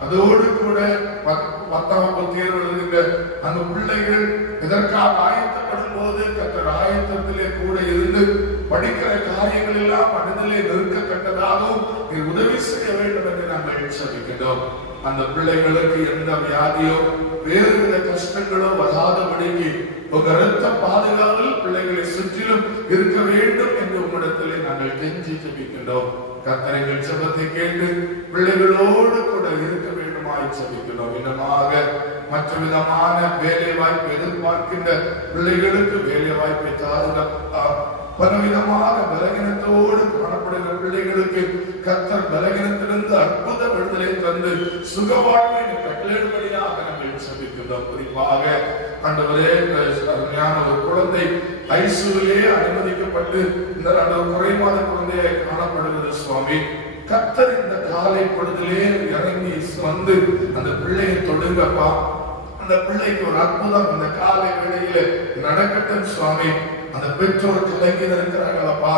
அதோடு கூட 10ஆம் வகுப்பு தேர்வு எழுதுகின்ற அந்த பிள்ளைகள் இதற்காக ஆயத்தப்படும் போது கர்த்தர் ஆயத்தத்திலே கூட இருந்து படிக்கிற காரியங்கள் எல்லாம் மனதிலே நெருக்கத்தக்கதாகவும் உதவி செய்ய வேண்டும் என்று நாங்கள் செபிக்கின்றோம். அந்த பிள்ளைகளுக்கு எந்த வியாதியோ வேறு வித கஷ்டங்களோ வராதபடிக்கு உங்க இரத்த பாதுகாவல் பிள்ளைகளை சுற்றிலும் இருக்க வேண்டும் என்று உங்களிடத்திலே நாங்கள் கெஞ்சி ஜெபிக்கின்றோம். கர்த்தர் ஜெபத்தை கேட்டு பிள்ளைகளோடு கூட இருக்க வேண்டுமாய் ஜெபிக்கிறோம். இன்னமாக மற்ற விதமான வேலை வாய்ப்பு எதிர்பார்க்கின்ற பிள்ளைகளுக்கு வேலை வாய்ப்பை தாருங்க. பலவிதமாக பலகீனத்தோடு காணப்படுகிற பிள்ளைகளுக்கு கர்த்தர் பலகீனத்திலிருந்து அற்புத விடுதலை தந்து சுகவாழ்வை கட்டளையிடும்படியாக நாங்கள் செபிக்கின்றோம். குறிப்பாக ஆண்டவரே, அருமையான ஒரு குழந்தை ஐசியூவிலே அனுமதிக்கப்பட்டு இந்த குறைவான குழந்தையை காணப்படுகிறது சுவாமி. கர்த்தர் இந்த காலை பொழுதிலே இறங்கி வந்து அந்த பிள்ளையை தொடுங்கப்பா. அந்த பிள்ளைக்கு ஒரு அற்புதம் இந்த காலை வேளையிலே நடக்கட்டும் சுவாமி. அந்த பெற்றோர் கலங்கி இருக்கிறார்களப்பா.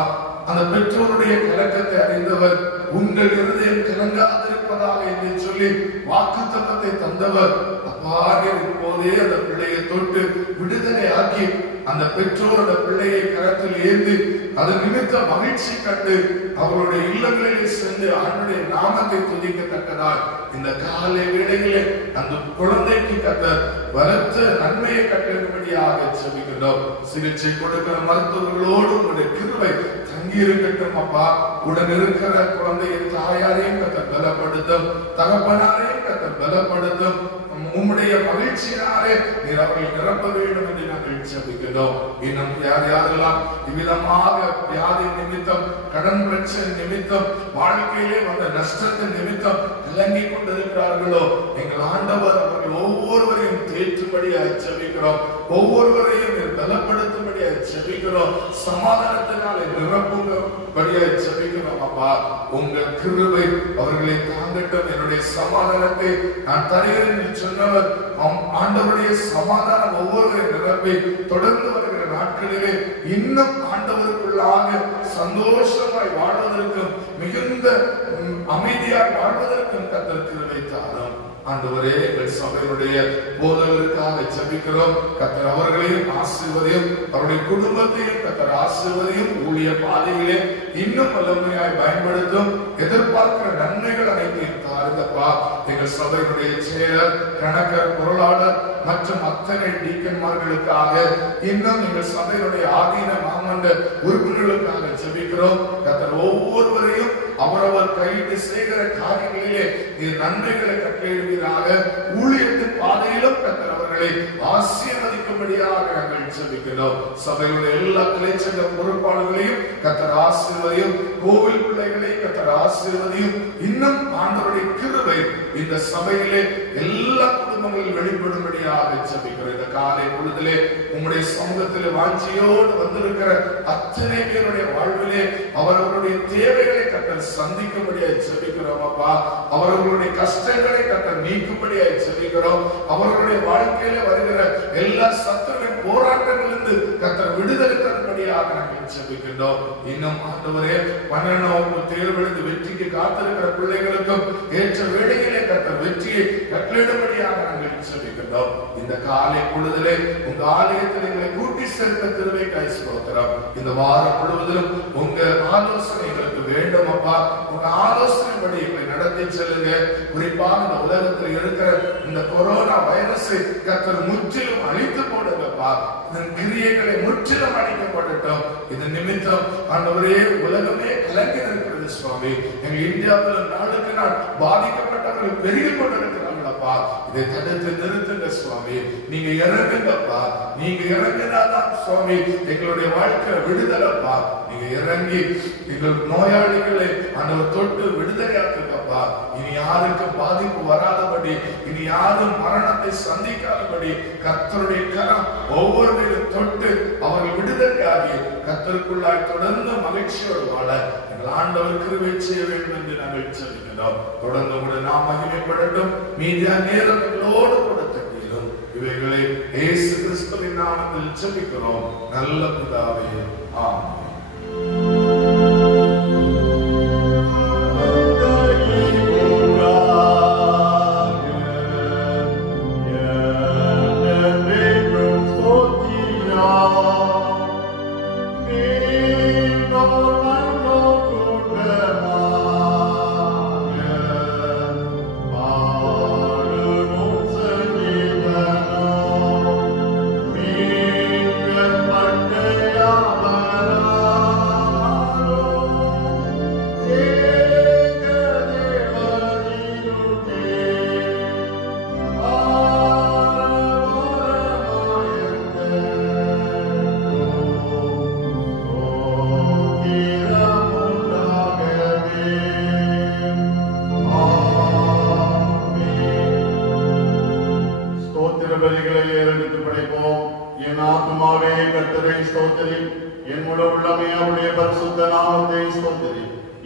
அந்த பெற்றோருடைய கலக்கத்தை அறிந்தவர், உங்கள் இருதயம் கலங்காதிருப்பதாக என்று சொல்லி வாக்குத்தத்தத்தை தந்தவர் அப்பா. இப்போதே அந்த பிள்ளையை தொட்டு விடுதலை ஆக்கி அந்த பெற்றோர் அந்த பிள்ளையை கரத்தில் ஏந்தி அதன் நிமித்த மகிழ்ச்சி கண்டு அவருடைய இல்லங்களிலே சென்று ஆண்டுடைய நாமத்தை துதிக்கத்தக்கதால் இந்த காலை வேளையிலே அந்த குழந்தைக்கு கர்த்தர் பலத்த நன்மையை கட்டிடும்படியாக செபிக்கிறோம். சிகிச்சை கொடுக்கிற மருத்துவர்களோடு உங்களுடைய கிருபை தங்கி இருக்கட்டும் அப்பா. உடன் இருக்கிற குழந்தையின் தாயாரையும் கர்த்தர் பலப்படுத்தும், தகப்பனாரையும் கர்த்தர் பலப்படுத்தும். உம்முடைய மகிழ்ச்சியினாலே நீர் அவர்கள் நிரப்ப வேண்டும் என்று நாங்கள் செபிக்கிறோம். இன்னும் யார் யாரெல்லாம் இவ்விதமாக வியாதி நிமித்தம், கடன் பிரச்சனை நிமித்தம், வாழ்க்கையிலே வந்த நஷ்டத்தின் நிமித்தம் விளங்கி கொண்டிருக்கிறார்களோ எங்கள் ஆண்டவர் அவர்கள் ஒவ்வொருவரையும் தேற்றும்படியாக செபிக்கிறோம். ஒவ்வொருவரையும் பலப்படுத்தும்படியாக செபிக்கிறோம். சமாதானத்தினாலே நிரப்பும்படியாக செபிக்கிறோம் அப்பா. உங்கள் கிருபை அவர்களை தாங்கட்டும். என்னுடைய சமாதானத்தை நான் தருகிறேன் என்று சொன்னவர் ஆண்டவருடைய சமாதானம் ஒவ்வொருவரையும் நிரப்பி தொடர்ந்து வருகிற நாட்களிலே இன்னும் ஆண்டவருக்குள்ளாக சந்தோஷமாய் வாழ்வதற்கும் மிகுந்த அமைதியாய் வாழ்வதற்கும் கர்த்தர் கிருபை தாரும். ஆண்டவரே, எங்கள் சபையினுடைய போதகருக்காக ஜெபிக்கிறோம். கர்த்தர் அவர்களையும் ஆசீர்வதியும், அவருடைய குடும்பத்தையும் கர்த்தர் ஆசீர்வதியும், ஊழிய பாதையிலே இன்னும் வல்லமையாய் பயன்படுத்தும். எதிர்பார்க்கிற நன்மைகள் அனைத்தையும் தாருங்கப்பா. எங்கள் சபையினுடைய செயலர், கணக்கர், பொருளாளர் மற்றும் அத்தனை டீக்கன்மார்களுக்காக, இன்னும் எங்கள் சபையினுடைய ஆதீன மாமன்ற உறுப்பினர்களுக்காக ஜெபிக்கிறோம். கர்த்தர் ஒவ்வொருவரையும் அவரவர் கையிட்டு செய்கிற காரியங்களிலே நீர் நன்மைகளை கட்டளையிடுவீராக. ஊழியத்தின் பாதையிலும் கர்த்தர் அவர்களை ஆசீர்வதிக்கும்படியாக நாங்கள் ஜெபிக்கிறோம். சபையிலுள்ள எல்லா கிளைச்சங்க பொறுப்பாளர்களையும் கர்த்தர் ஆசீர்வதியும், கோவில் பிள்ளைகளை கர்த்தர் ஆசீர்வதியும். இன்னும் ஆண்டவருடைய கிருபை இந்த சபையிலே எல்லா குடும்பங்களில் வெளிப்படும்படியாக ஜெபிக்கிறோம். இந்த காலை பொழுதிலே உம்முடைய சமூகத்திலே வாஞ்சியோடு வந்திருக்கிற அத்தனை பேருடைய வாழ்விலே அவரவருடைய தேவைகளை கர்த்தர் சந்திக்கும்படியாய் ஜெபிக்கிறோம் அப்பா. அவர்களுடைய கஷ்டங்களை கர்த்தர் நீக்கும்படியாய் ஜெபிக்கிறோம். அவர்களுடைய வாழ்க்கையில வருகிற எல்லா சத்துருவின் போராட்டங்களிலிருந்து கர்த்தர் விடுதலை தரும்படியாக நாங்கள் ஜெபிக்கின்றோம். இன்னும் ஆண்டவரே, 12ஆம் வகுப்பு தேர்வெழுந்து வெற்றிக்கு காத்திருக்கிற பிள்ளைகளுக்கும் ஏற்ற வேளையிலே கர்த்தர் வெற்றியை கட்டளையிடும்படியாக நாங்கள் ஜெபிக்கின்றோம். இந்த காலை பொழுதிலே உங்க ஆலயத்தில் எங்களை கூட்டி சேர்த்த கிருபைக்காய் ஸ்தோத்திரம். இந்த வாரம் முழுவதிலும் உங்க ஆலோசனை எங்களுக்கு வேண்டும் அப்பா. உங்க ஆலோசனைப்படி எங்களை நடத்தி செல்லுங்க. குறிப்பாக இந்த உலகத்தில் இருக்கிற இந்த கொரோனா வைரஸை கர்த்தர் முற்றிலும் அழித்து போடுங்கப்பா. இதன் கிரியைகளை முற்றிலும் அழிக்கப்படட்டும். இதன் நிமித்தம் ஆண்டவரே, உலகமே கலங்கி இருக்கிறது சுவாமி. எங்க இந்தியாவில் நாளுக்கு நாள் பாதிக்கப்பட்டவர்கள் பெருகி கொண்டிருக்கிறாங்களப்பா. இதை தடுத்து நிறுத்துங்க சுவாமி. நீங்க இறங்குங்கப்பா. நீங்க இறங்கினாதான் சுவாமி எங்களுடைய வாழ்க்கை விடுதலைப்பா. நீங்க இறங்கி எங்கள் நோயாளிகளை ஆண்டவர் தொட்டு விடுதலையாக்குங்கப்பா. இனி யாருக்கும் பாதிப்பு வராதபடி, இனி யாரும் மரணத்தை சந்திக்காதபடி கர்த்தருடைய கரம் ஒவ்வொருவரையும் தொட்டு அவர்கள் விடுதலையாகி கர்த்தருக்குள்ளாய் தொடர்ந்து மகிழ்ச்சியோடு வாழ எங்கள் ஆண்டவர் கிருபை செய்ய வேண்டும் என்று நாங்கள் ஜெபிக்கிறோம். தொடர்ந்து கூட நாம் மகிமைப்படட்டும். மீதியா நேரம் எங்களோடு கூட தட்டிலும் இவைகளை இயேசு கிறிஸ்துவின் நாமத்தில் ஜெபிக்கிறோம் நல்ல பிதாவே, ஆமென்.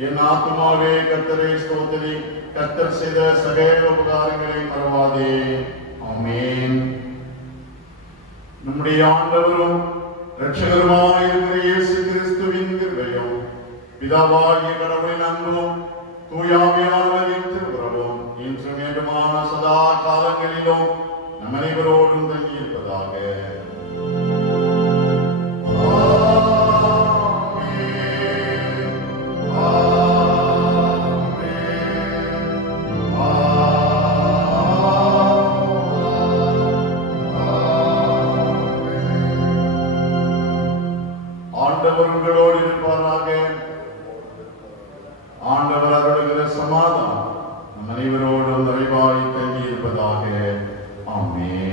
என் ஆத்துமாவே கர்த்தரை ஸ்தோத்திரி. கர்த்தர் செய்த சகல உபகாரங்களை மறவாதே. ஆமென். நம்முடைய ஆண்டவரும் இரட்சகருமாய் இருக்கிற இயேசு கிறிஸ்துவின் கிருபையும் பிதாவாகிய கடவுளின் அன்பும் தூய ஆவியானவரின் திருவுறவும் இன்றும் என்றுமான சதா காலங்களிலும் நம் அனைவரோடும் தங்கியிருப்பதாக. உங்களோடு இருப்பாராக. ஆண்டவர் அருளுகிற சமாதானம் நம் அனைவரோடும் நிறைவாய் தங்கி இருப்பதாக. ஆமென்.